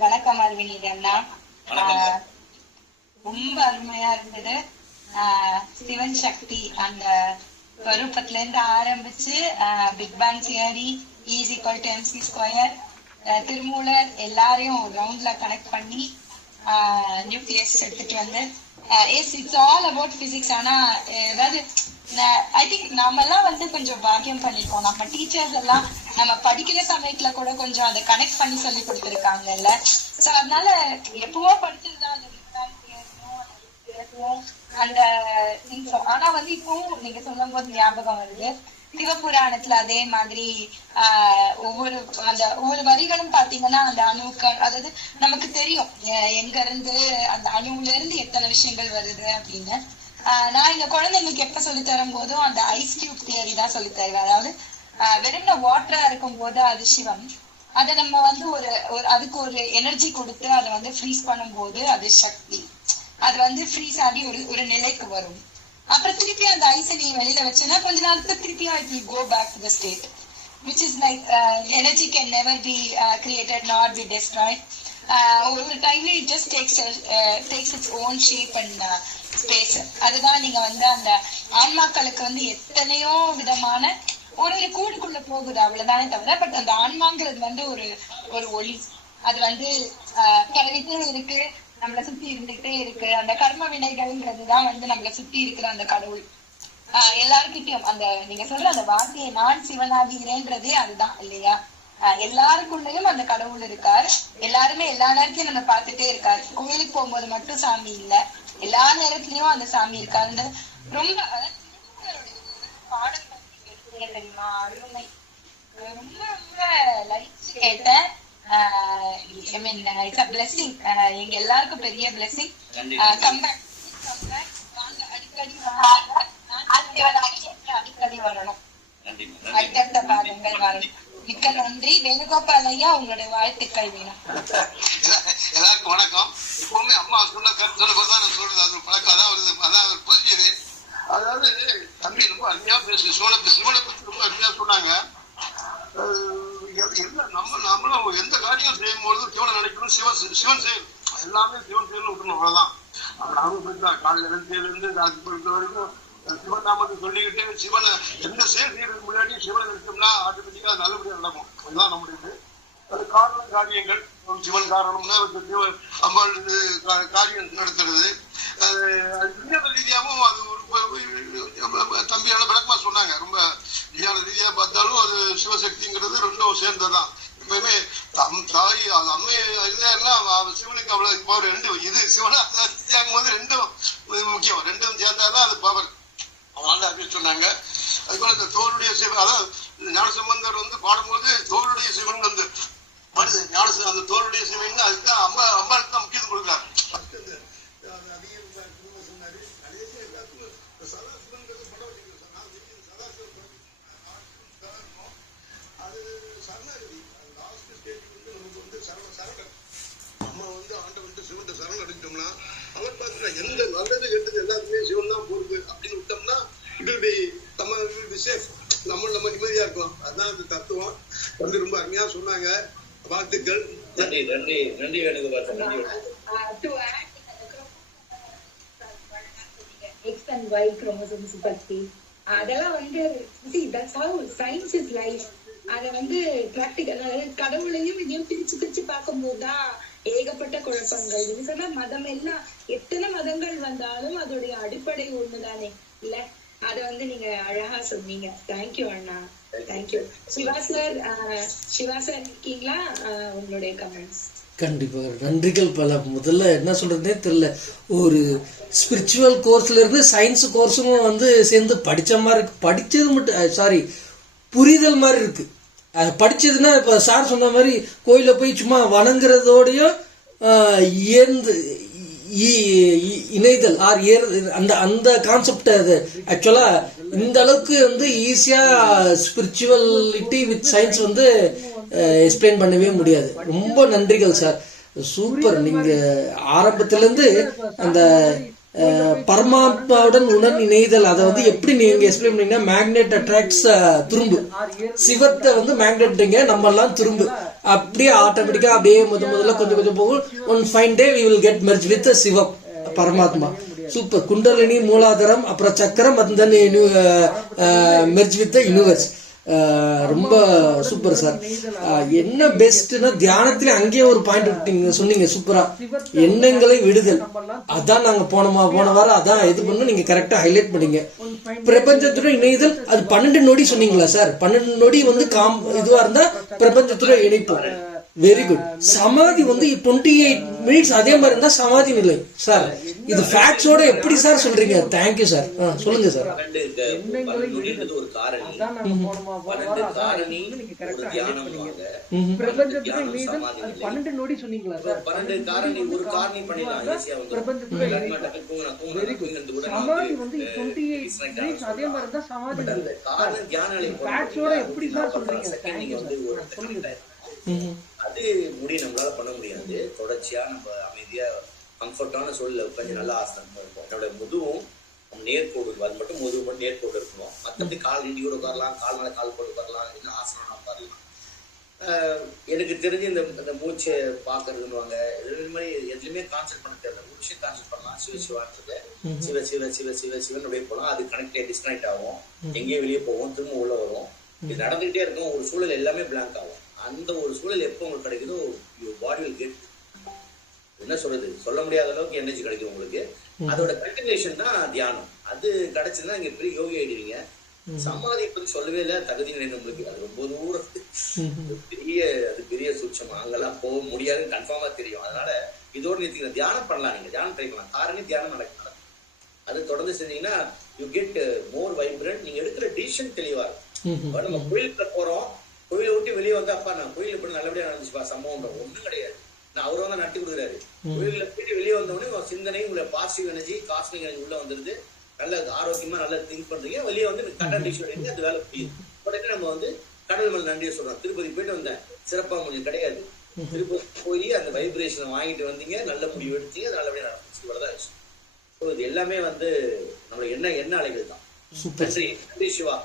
வணக்கம் அரவிந்த் அண்ணா. ரொம்ப அருமையா இருந்தது. சிவன் சக்தி அந்த ஸ்வரூபத்துல இருந்து ஆரம்பிச்சு big bang theory, E = mc², Thirumoolar எல்லாரையும் ரவுண்ட்ல கனெக்ட் பண்ணி நியூக்ளியஸ் எடுத்துட்டு வந்து இட்ஸ் ஆல் அபவுட் பிசிக்ஸ். ஆனா ஏதாவது ஐ திங்க் நாம எல்லாம் வந்து கொஞ்சம் பாக்கியம் பண்ணிருக்கோம். நம்ம டீச்சர்ஸ் எல்லாம் நம்ம படிக்கிற சமயத்துல கூட கொஞ்சம் அதை கனெக்ட் பண்ணி சொல்லி கொடுத்துருக்காங்கல்ல. சோ அதனால எப்பவோ படிச்சதுதான் அந்த ஆனா வந்து இப்பவும் நீங்க சொல்லும் போது ஞாபகம் வருது. சிவபுராணத்துல அதே மாதிரி ஒவ்வொரு வரிகளும் பாத்தீங்கன்னா அந்த அணுக்கள், அதாவது நமக்கு தெரியும் எங்க இருந்து அந்த அணுவுல இருந்து எத்தனை விஷயங்கள் வருது அப்படின்னு. நான் எங்க குழந்தைங்களுக்கு எப்ப சொல்லி தரும் போதும் அந்த ஐஸ் டியூப் தியரி தான் சொல்லி தருவேன். அதாவது வெறும் வாட்டரா இருக்கும் போது அது சிவம், அதை நம்ம வந்து அதுக்கு ஒரு எனர்ஜி கொடுத்து அதை வந்து ஃப்ரீஸ் பண்ணும் போது அது சக்தி. அது வந்து ஃப்ரீஸ் ஆகி ஒரு நிலைக்கு வரும். அப்புறம் திருப்பி அந்த ஐஸை நீ வெளியில வச்சேன்னா கொஞ்ச நாளுக்கு திருப்பியா it will go back to the state which is like energy can never be created nor be destroyed. ஒரு டைம்ல it just takes its own shape and space. அதுதான் நீங்க வந்து அந்த ஆன்மாக்களுக்கு வந்து எத்தனையோ விதமான ஒரு கூடுக்குள்ள போகுது அவ்வளவுதானே தவிர, பட் அந்த ஆன்மாங்கிறது வந்து ஒரு ஒளி. அது வந்து கடவுளே இருக்கு, நம்மளை சுத்தி இருந்துகிட்டே இருக்கு. அந்த கர்ம வினைகள்ங்கிறதுதான் வந்து நம்மளை சுத்தி இருக்கிற அந்த கடவுள். எல்லாருக்கிட்டையும் அந்த நீங்க சொல்ற அந்த வார்த்தையை நான் சிவனாகிறேன்றதே அதுதான் இல்லையா? எல்லாருக்குள்ளயும் அந்த கடவுள் இருக்கார். எல்லாருமே எல்லா நேரத்தையும் நம்ம பார்த்துட்டே இருக்காரு. கோயிலுக்கு போகும்போது மட்டும் சாமி இல்ல, எல்லா நேரத்திலயும் அந்த சாமி இருக்காருன்னு ரொம்ப பாடம் தெரியுமா? அருமை. ரொம்ப ரொம்ப லைஃப் கேட்டேன். I mean, it's a blessing. எங்க எல்லாருக்கும் பெரிய blessing. Come back. வாங்க, அடிக்கடி வரணும். அடுத்த பாடங்கள் வரணும். மிக்க நன்றி. வேணுகோபால் ஐயா, உங்களுடைய வாழ்த்துக்கள் வேணும். எல்லாருக்கும் வணக்கம். எப்பவுமே அம்மா சொன்ன கருத்து நான் சொல்றது அது பழக்கம். அதான் புரிஞ்சுது. அதாவது தம்பி ரொம்ப அருமையா பேசு, சிவனை பத்தி ரொம்ப அருமையா சொன்னாங்க. நம்மளும் எந்த காரியம் செய்யும் பொழுது சிவனை நினைக்கணும், சிவன் செயல் எல்லாமே சிவன் செயல் விட்டுணும், அவ்வளவுதான். நானும் காலையில இருந்து ராஜி பொறுத்த வரைக்கும் சிவன் நாமத்தை சொல்லிக்கிட்டு சிவனை எந்த செயல் செய்யறதுக்கு முன்னாடி சிவனை நினைச்சோம்னா ஆட்டோமேட்டிக்கா அது நல்லபடியா நடக்கும். அதுதான் நம்மளுக்கு அது காரியங்கள். சிவன் காரணம்னா அம்பாள் காரியம் நடத்துறது. அது விஞ்ஞான ரீதியாகவும் அது ஒரு தம்பியான விளக்கமா சொன்னாங்க. ரொம்ப விஞ்ஞான ரீதியா பார்த்தாலும் அது சிவசக்திங்கிறது ரெண்டும் சேர்ந்ததுதான். எப்பயுமே தாய் அது அம்மை எல்லாம் சிவனுக்கு அவ்வளவு பவர். ரெண்டும் இது சிவனா தியாகும் போது ரெண்டும் முக்கியம். ரெண்டும் சேர்ந்தாதான் அது பவர். அதனால அப்படி சொன்னாங்க. அதுபோல இந்த தோளுடைய சிவன், அதாவது ஞானசம்பந்தர் வந்து பாடும்போது தோளுடைய சிவன் வந்து அந்த தோளுடைய சிவன் அதுதான் அம்பாளுக்கு தான் முக்கியத்துவம் கொடுக்குறாரு. சரண் அடைஞ்சோம்னா அவர் பாத்தீங்கன்னா எந்த நல்லது கெட்டது எல்லாத்துக்குமே சிவன் தான் பொறுப்பு அப்படின்னு விட்டோம்னா நம்ம சேஃப், நம்ம நிம்மதியா இருக்கலாம். அதுதான் அந்த தத்துவம் வந்து ரொம்ப அருமையா சொன்னாங்க. வாழ்த்துக்கள். நன்றி நன்றி நன்றி Venugopal. X and Y chromosomes பத்தி அதெல்லாம் வந்து see that's how science is life. அத வந்து பிராக்டிக்கல், அதாவது கடவுளையும் இதையும் பிரிச்சு பிரிச்சு பார்க்கும்போதுதான் ஏகப்பட்ட குழப்பங்கள். நீங்க சொன்ன மதம் எல்லாம் எத்தனை மதங்கள் வந்தாலும் அதோடைய அடிப்படை ஒண்ணுதானே இல்ல? அத வந்து நீங்க அழகா சொன்னீங்க. தேங்க்யூ அண்ணா, தேங்க்யூ. சிவா சார் இருக்கீங்களா? உங்களுடைய கமெண்ட்ஸ். கண்டிப்பாக நன்றிகள் பல. முதல்ல என்ன சொல்றதுனே தெரியல. ஒரு ஸ்பிரிச்சுவல் கோர்ஸ்ல இருந்து சயின்ஸ் கோர்ஸும் வந்து சேர்ந்து படிச்ச மாதிரி இருக்கு. படிச்சது மட்டும் சாரி புரிதல் மாதிரி இருக்கு. படிச்சதுன்னா இப்ப சார் சொன்ன மாதிரி கோயில போய் சும்மா வணங்குறதோடய இணைதல் அந்த அந்த கான்செப்ட். அது ஆக்சுவலா இந்த அளவுக்கு வந்து ஈஸியா ஸ்பிரிச்சுவலிட்டி வித் சயின்ஸ் வந்து எக்ஸ்பிளைன் பண்ணவே முடியாது. ரொம்ப நன்றிகள் சார், சூப்பர். நீங்க ஆரம்பத்திலிருந்து அந்த பரமாத்மாவுடன் உணர் இணைதல் அதை வந்து எப்படி நீங்க எக்ஸ்பிளைன் பண்ணீங்கன்னா, மேக்னெட் அட்ராக்ட்ஸ் துரும்பு, சிவத்தை வந்து மேக்னெட்டுங்க, நம்ம எல்லாம் துரும்பு. அப்படியே ஆட்டோமேட்டிக்கா அப்படியே முதல்ல கொஞ்சம் கொஞ்சம் போகும். One fine day we will get merge with Shivam, பரமாத்மா. சூப்பர். குண்டலினி மூலாதாரம், அப்புறம் சக்கரம், அந்த மெர்ஜ் வித் யூனிவர்ஸ். ரொம்ப சூப்பர் சார். என்ன பெஸ்ட்னா தியானத்திலே அங்கேயே ஒரு பாயிண்ட் சொன்னீங்க சூப்பரா, எண்ணங்களை விடுதல். அதான் நாங்க போன வாரம் அதான் இது பண்ண நீங்க கரெக்டா ஹைலைட் பண்ணீங்க. பிரபஞ்சத்துடன் இணைதல், அது 12 நொடி சொன்னீங்களா சார்? 12 நொடி வந்து இதுவா இருந்தா பிரபஞ்சத்துடன் இணைப்போம். Very good. சமாதி வந்து 28 மினிட்ஸ் அதே மாதிரி இருந்தா சமாதி நிலை சார். இது ஃபேக்ட்ஸோட எப்படி சார் சொல்றீங்க? Thank you sir. சொல்லுங்க சார். ஒரு காரணி, 12 நொடி சொன்னீங்களா சார்? 12 காரணி, ஒரு காரணி பண்ணிடலாம் ஈஸியா வந்து. சமாதி வந்து 28 மினிட்ஸ் அதே மாதிரி இருந்தா சமாதி நிலை. காரணம் தியான நிலை. ஃபேக்ட்ஸோட எப்படி சார் சொல்றீங்க? Thank you sir. அது முடி நம்மளால பண்ண முடியாது. தொடர்ச்சியா நம்ம அமைதியா கம்ஃபர்டான சூழல கொஞ்சம் நல்லா ஆசனம் இருக்கும். என்னோட முதுவும் நேர்கோடு, அது மட்டும் முதுகு மட்டும் நேர்கோடு இருக்கணும். மற்றபடி கால் நீட்டி கூட உட்காரலாம், கால் மேல கால் போட்டு உட்காரலாம், என்ன ஆசனம் உட்காரலாம். எனக்கு தெரிஞ்சு இந்த மூச்சை பாக்குறதுன்னுவாங்க, இது மாதிரி எதுலையுமே கான்சென்ட் பண்ண தெரியல. மூச்சை கான்சென்ட் பண்ணலாம். சிவசிவான்றது சிவ சிவ சிவ சிவ சிவன் அப்படியே போகலாம். அது டிஸ்கனெக்ட் ஆகும், எங்கேயும் வெளியே போவோம், திரும்ப உள்ள வரும். இது நடந்துகிட்டே இருக்கும். ஒரு சூழல் எல்லாமே பிளாங்க் ஆகும். அந்த ஒரு சூழல் எப்போ உங்களுக்கு கிடைக்குதோ யுவர் பாடி வில் கெட், என்ன சொல்றது, சொல்ல முடியாத அளவுக்கு எனர்ஜி கிடைக்கும் உங்களுக்கு. அதோட கண்டினியூஷன் தான் தியானம். அது கிடைச்சதுன்னா இங்க பெரிய யோகி ஆயிடுவீங்க. சமாதியை பத்தி சொல்லவே இல்லை. தகுதி நிலை நம்மளுக்கு அது ரொம்ப தூரம், பெரிய சூட்சமா, அங்கெல்லாம் போக முடியாதுன்னு கன்ஃபார்மா தெரியும். அதனால இதோட நிறுத்திக்கிற தியானம் பண்ணலாம். நீங்க தியானம் ட்ரை பண்ணலாம். காரணி தியானம் நடக்கும். அது தொடர்ந்து செஞ்சீங்கன்னா யூ கெட் மோர் வைப்ரண்ட். நீங்க எடுக்கிற டிசிஷன் தெளிவா இருக்கும். நம்ம கோயிலுக்கு போறோம், கோயிலை விட்டு வெளியே வந்து அப்பா நான் கோயில் எப்படி நல்லபடியா நடந்துச்சுப்பா சம்பவம் ஒன்றும் கிடையாது. நான் அவரை வந்து நட்டி கொடுக்குறாரு. கோயில போயிட்டு வெளியே வந்தவொடனே உங்க சிந்தனை, உங்களை பாசிட்டிவ் எனர்ஜி, காஸ்மிக் எனர்ஜி உள்ள வந்துருது. நல்ல ஆரோக்கியமா நல்லா திங்க் பண்றீங்க. வெளியே வந்து கண்டன் டிஷன் எடுத்து அது வேலை புரியுது. உடனே நம்ம வந்து கடவுள் மேல நன்றியை சொல்றோம். திருப்பதி போயிட்டு வந்தேன், சிறப்பா முடியும் கிடையாது. திருப்பதி போய் அந்த வைப்ரேஷனை வாங்கிட்டு வந்தீங்க, நல்ல முடிவு எடுத்தீங்க, அது நல்லபடியா நடந்துச்சு. இவ்வளவுதான் விஷயம். ஸோ இது எல்லாமே வந்து நம்மளுக்கு என்ன அலைகள் தான். நன்றி Shiva.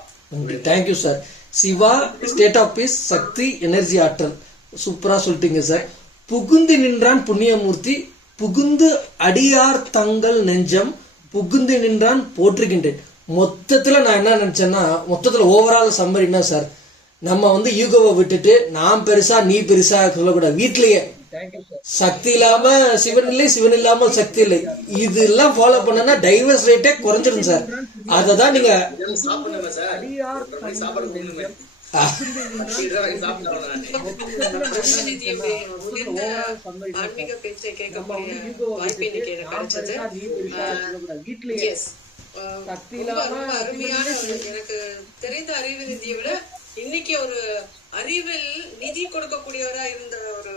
Thank you sir. Shiva state of peace, சக்தி, எனர்ஜி, ஆற்றல். சூப்பரா சொல்லிட்டீங்க சார். புகுந்து நின்றான் புண்ணியமூர்த்தி, புகுந்து அடியார் தங்கள் நெஞ்சம், புகுந்து நின்றான் போற்றுகின்றேன். மொத்தத்துல நான் என்ன நினைச்சேன்னா, மொத்தத்துல ஓவரால் சம்மர் என்ன சார், நம்ம வந்து யூகோவை விட்டுட்டு நான் பெருசா நீ பெருசா சொல்லக்கூடாது. வீட்லயே சக்தி இல்லாம சிவன் இல்லை, சிவன் இல்லாமல் சக்தி இல்லை, இதெல்லாம் ஃபாலோ பண்ணனா டைவர்ஸ் ரேட்டே குறைஞ்சிரும் சார். அததான் நீங்க ஆன்மீக பேச்சை கேட்கக்கூடிய வாய்ப்பு இன்னைக்கு எனக்கு கிடைச்சது. ரொம்ப அருமையான, எனக்கு தெரிந்த அறிவு நிதியை விட இன்னைக்கு ஒரு அறிவில் நிதி கொடுக்கக்கூடியவரா இருந்த ஒரு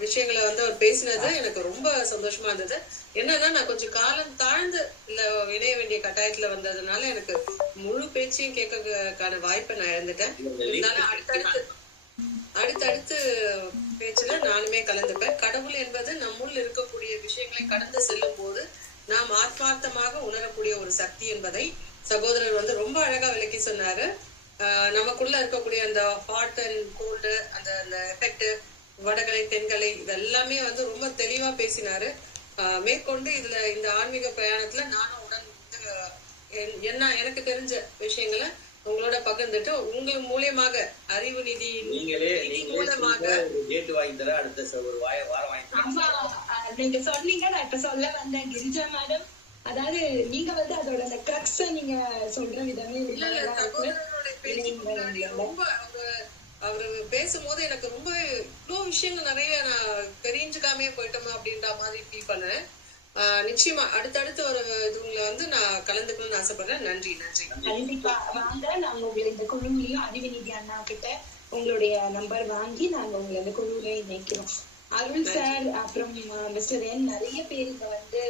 விஷயங்களை வந்து அவர் பேசினது எனக்கு ரொம்ப சந்தோஷமா இருந்தது. என்னன்னா, நான் கொஞ்சம் காலம் தாழ்ந்து இணைய வேண்டிய கட்டாயத்துல வந்ததுனால எனக்கு முழு பேச்சையும் கேட்கறதுக்கான வாய்ப்பை நான் இழந்துட்டேன். இருந்தாலும் அடுத்தடுத்து பேச்சுல நானுமே கலந்துப்பேன். கடவுள் என்பது நம்முள் இருக்கக்கூடிய விஷயங்களை கடந்து செல்லும் போது நாம் ஆத்மார்த்தமாக உணரக்கூடிய ஒரு சக்தி என்பதை சகோதரர் வந்து ரொம்ப அழகா விளக்கி சொன்னாரு. நமக்குள்ள இருக்கக்கூடிய அந்த ஹாட் அண்ட் கோல்டு, அந்த எஃபெக்ட், வடகலை தென்கலை, இதெல்லாமே வந்து ரொம்ப தெளிவா பேசினாரு. மேற்கொண்டு இதுல இந்த ஆன்மீக பிரயாணத்துல நானும் உடன் எனக்கு தெரிஞ்ச விஷயங்களை உங்களோட பகிர்ந்துட்டு உங்கள் மூலியமாக அறிவு நிதி நீங்களே மூலமாக டேட் வாங்கி தர அடுத்த ஒரு வாரம் வாங்கி தர. ஆமா, நீங்க சொன்னீங்க, நான் இப்ப சொல்ல வந்தேன் கிரிஜா மேடம். அதாவது நீங்க வந்து அதோட அந்த கிரக்ஸ நீங்க சொல்ற விதமே இல்ல இல்ல, சகோதரனோட பேச்சுக்கு முன்னாடி ரொம்ப அவரு பேசும்போது எனக்கு ரொம்ப இவ்வளோ விஷயங்கள் நிறைய நான் தெரிஞ்சுக்காமே போயிட்டோமா அப்படின்ற மாதிரி ஃபீல் பண்ணேன். நிச்சயமா அடுத்தடுத்து ஒரு இதுல வந்து நான் கலந்துக்கணும்னு ஆசைப்படுறேன். நன்றி நன்றி. கண்டிப்பா வாங்க, நாங்க உங்களை இந்த குழுவிலையும் அறிவு நிதி அண்ணா கிட்ட உங்களுடைய நம்பர் வாங்கி நாங்க உங்களை இந்த குழுவில இணைக்கிறோம். அருள் சார், அப்புறம் மிஸ்டர் என், நிறைய பேர் இங்க வந்து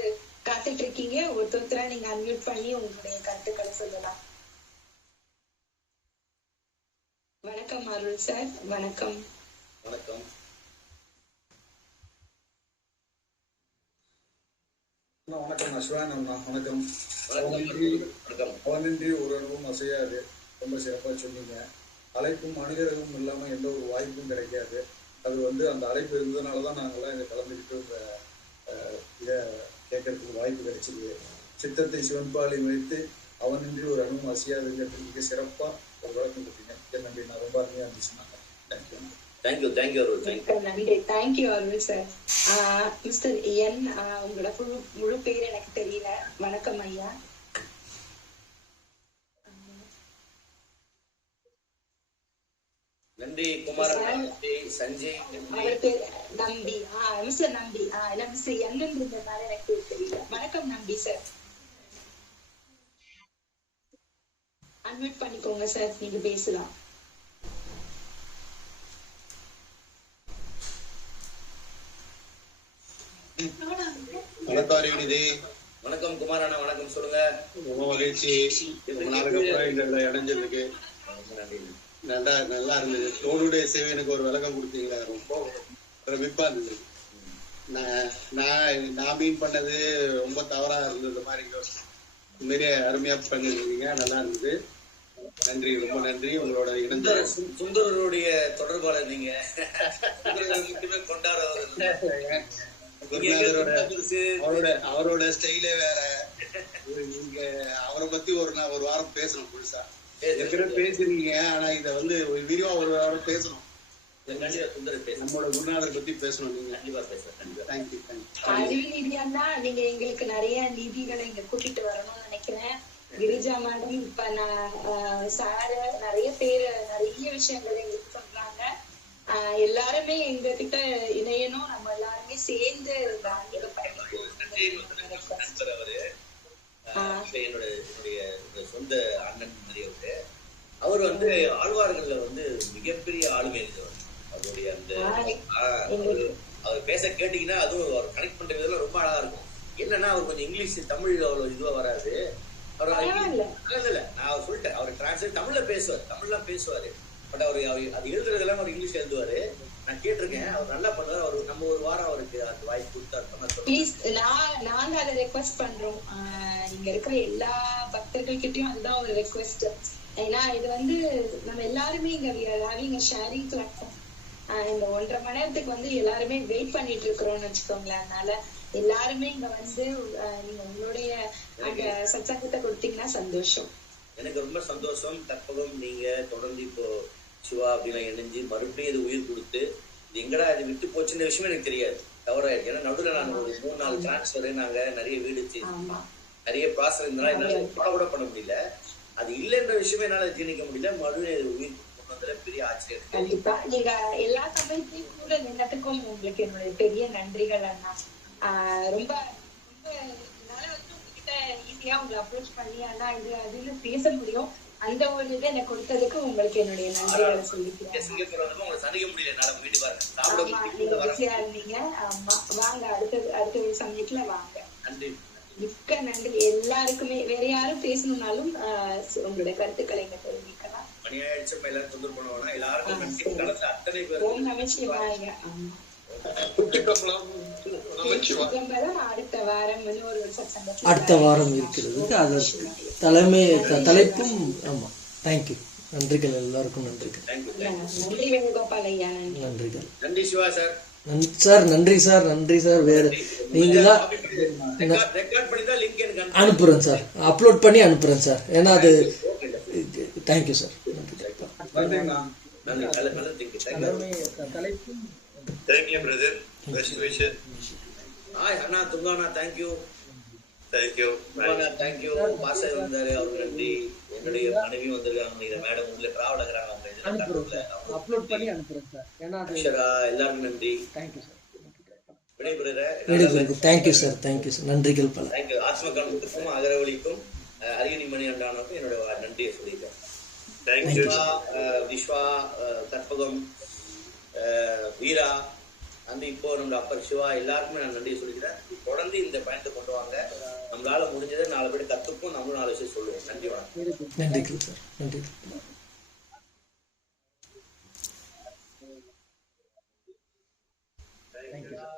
காத்துட்டு இருக்கீங்க. ஒருத்தரா நீங்க அன்மியூட் பண்ணி உங்களுடைய கருத்துக்களை சொல்லலாம். வணக்கம் அருள் சார். வணக்கம். வணக்கம். வணக்கம் அஸ்வான். வணக்கம். வணக்கம். அவனின்றி ஒரு அனுபவம் அசையாது. ரொம்ப சிறப்பாக சொன்னீங்க. அழைப்பும் மனிதர்களும் இல்லாமல் எந்த ஒரு வாய்ப்பும் கிடைக்காது. அது வந்து அந்த அழைப்பு இருந்ததுனால தான் நாங்கள்லாம் இதை கலந்துக்கிட்டு இதை கேட்கறதுக்கு வாய்ப்பு கிடைச்சிது. சித்தத்தை சிவன்பாலி வைத்து அவனின்றி ஒரு அனுபவம் அசையாதுங்கிறது மிக சிறப்பாக ஒரு விளக்கம் கொடுத்தீங்க. நன்றி. நான் ரொம்ப அருமையாக இருந்துச்சுன்னா தேங்க்யூ. தேங்க்யூ அருள். நன்றி. தேங்க்யூ அருள் சார். மிஸ்டர் என், உங்களோட முழு பேர் எனக்கு தெரியல. வணக்கம் ஐயா. நன்றி குமாரன். சஞ்சய். அவர் பேர் நம்பி. மிஸ்டர் நம்பி. இல்ல மிஸ்டர் என்னன்றதுனால எனக்கு பேர் தெரியல. வணக்கம் நம்பி சார். அன்மியூட் பண்ணிக்கோங்க சார், நீங்க பேசலாம். வணக்கம் அறிவுநிதி. வணக்கம் குமாரண்ணா. வணக்கம், சொல்லுங்க. ரொம்ப மகிழ்ச்சி. ரொம்ப நாளுக்கு அப்புறம் இந்த இணைஞ்சிருக்கு. நல்லா இருந்தது. தோளுடைய சேவை எனக்கு ஒரு விளக்கம் கொடுத்தீங்களா, ரொம்ப பிரமிப்பா இருந்தது. நான் மீன் பண்ணது ரொம்ப தவறா இருந்தது மாதிரி உண்மையிலே அருமையா பண்ணிருக்கீங்க. நல்லா இருந்தது. நன்றி, ரொம்ப நன்றி. உங்களோட இணைந்த சுந்தரருடைய தொடர்பாளர் நீங்க. அவரோட ஸ்டைலே வேற. நீங்க அவரை பத்தி ஒரு வாரம் பேசணும் முழுசா. ஏற்கனவே பேசுறீங்க, ஆனா இத வந்து விரிவா ஒரு வாரம் பேசணும். நம்மளோட குருநாதர் பத்தி பேசணும். நீங்க கண்டிப்பா பேசுறேன். தேங்க்யூ. அறிவு நிதியானா நீங்க எங்களுக்கு நிறைய நிதிகளை இங்க கூட்டிட்டு வரணும்னு நினைக்கிறேன். கிரிஜா மேடம், இப்ப நான் சாரு, நிறைய பேரு நிறைய விஷயங்களை எங்களுக்கு சொல்றாங்க. எல்லாருமே எங்க கிட்ட இணையணும். நம்ம எல்லாருமே சேர்ந்து ஆன்மீக என்னுடைய சொந்த அண்ணன் நிறைய அவர் வந்து ஆழ்வார்கள்ல வந்து மிகப்பெரிய ஆளுமை இருந்தவர். அவருடைய அந்த அவர் பேச கேட்டீங்கன்னா அதுவும் அவர் கனெக்ட் பண்ற விதம் ரொம்ப அழகா இருக்கும். என்னன்னா அவர் கொஞ்சம் இங்கிலீஷ் தமிழ் அவ்வளவு இதுவா வராது. அவர் இல்ல நான் சொல்லிட்டேன், அவர் டிரான்ஸ்லேட் தமிழ்ல பேசுவார், தமிழ்லாம் பேசுவாரு. பட் அவர் அது எழுதுறதெல்லாம் அவர் இங்கிலீஷ் எழுதுவாரு. நான் கேட்டிருக்கேன், அவர் நல்லா பண்ணுவார். அவர் நம்ம ஒரு வாரம் அவருக்கு அந்த வாய்ப்பு கொடுத்தாரு. நாங்க அதை ரெக்வெஸ்ட் பண்றோம். இங்க இருக்கிற எல்லா பக்தர்கள் கிட்டயும் அதுதான் ஒரு ரெக்வெஸ்ட். ஏன்னா இது வந்து நம்ம எல்லாருமே இங்க ஷேரிங் பிளாட்ஃபார்ம். இந்த 1.5 மணி நேரத்துக்கு வந்து எல்லாருமே வெயிட் பண்ணிட்டு இருக்கிறோம்னு வச்சுக்கோங்களேன். அதனால எல்லாருமே இங்க வந்து நீங்க உங்களுடைய அந்த சத்சங்கத்தை கொடுத்தீங்கன்னா சந்தோஷம். எனக்கு ரொம்ப சந்தோஷம். தற்பகம் நீங்க தொடர்ந்து இப்போ சிவா அப்படிலாம் இணைஞ்சு மறுபடியும் இது உயிர் கொடுத்து இது எங்கடா இது விட்டு போச்சுன்ற விஷயம் எனக்கு தெரியாது. தவறாயிருக்கு. ஏன்னா நடுவில் நான் ஒரு 3-4 டிரான்ஸ்ஃபர், நாங்க நிறைய வீடு நிறைய ப்ராசஸ் இருந்தாலும் என்னால ஃபாலோ கூட பண்ண முடியல. அது இல்லைன்ற விஷயமே என்னால ஜீர்ணிக்க முடியல. மறுபடியும் உயிர் கொண்டதுல பெரிய ஆச்சரியம். கண்டிப்பா நீங்க எல்லா சமயத்தையும் கூட நின்னதுக்கும் உங்களுக்கு என்னுடைய பெரிய நன்றிகள் அண்ணா. ரொம்ப ரொம்ப என்னால வந்து உங்ககிட்ட ஈஸியா உங்களை அப்ரோச் பண்ணி அண்ணா இது அதுன்னு பேச முடியும். அந்த ஒரு இதை எனக்கு கொடுத்ததுக்கு உங்களுக்கு என்னுடைய நன்றிகளை சொல்லிக்கிறேன். நீங்க பிஸியா இருந்தீங்க. ஆமா, வாங்க அடுத்த ஒரு சமயத்துல வாங்க. மிக்க நன்றி எல்லாருக்குமே. வேற யாரும் பேசணும்னாலும் உங்களுடைய கருத்துக்களை இங்க தெரிவிக்கலாம். ஓம் நமச்சிவாய. அடுத்த வாரம் இருக்கிறது. அதற்கு தலைப்பும் ஆமா. தேங்க்யூ. நன்றிகள் எல்லாருக்கும். நன்றிகள். நன்றி வேணுகோபால் ஐயா. நன்றிகள். நன்றி சிவா சார். சார் நன்றி சார். நன்றி சார். வேற நீங்க தான் அனுப்புறேன் சார். அப்லோட் பண்ணி அனுப்புறேன் சார். ஏன்னா அது தேங்க்யூ சார். நன்றிங்கண்ணா. நன்றி. நல்ல திங்க். தலைப்பு thank you brother. Best wishes. Hi அண்ணா துங்கானா, தேங்க்யூ. தேங்க்யூ. தேங்க்யூ. பாசை வந்தாரு, அவருக்கு நன்றி. என்னுடைய மனைவி வந்திருக்காங்க, இதை மேடம் உங்களை டிராவல் ஆகுறாங்க, அவங்க அப்லோட் பண்ணி அனுப்புறேன் சார். ஏன்னா அது எல்லாருக்கும் நன்றி. Thank you sir. விடைபெறுகிறேன். Thank you sir. Thank you sir. நன்றிகள் பல. தேங்க்யூ. ஆத்மகானத்துக்கும் அகரவழிக்கும் அரியணி மணி அண்டானுக்கும் என்னோட நன்றியை சொல்லிக்கிறேன். தேங்க்யூ. விஸ்வா, கற்பகம், வீரா, அந்த இப்போ நம்ம அப்பர் சிவா எல்லாருக்குமே நான் நன்றியை சொல்லிக்கிறேன். தொடர்ந்து இந்த பயணத்தை கொண்டு வாங்க. நம்மளால முடிஞ்சதை 4 பேர் கத்துப்போம், நம்மளும் 4 விஷயம் சொல்லுவோம். நன்றி, வணக்கம். நன்றிகள் சார். நன்றி. Thank you sir.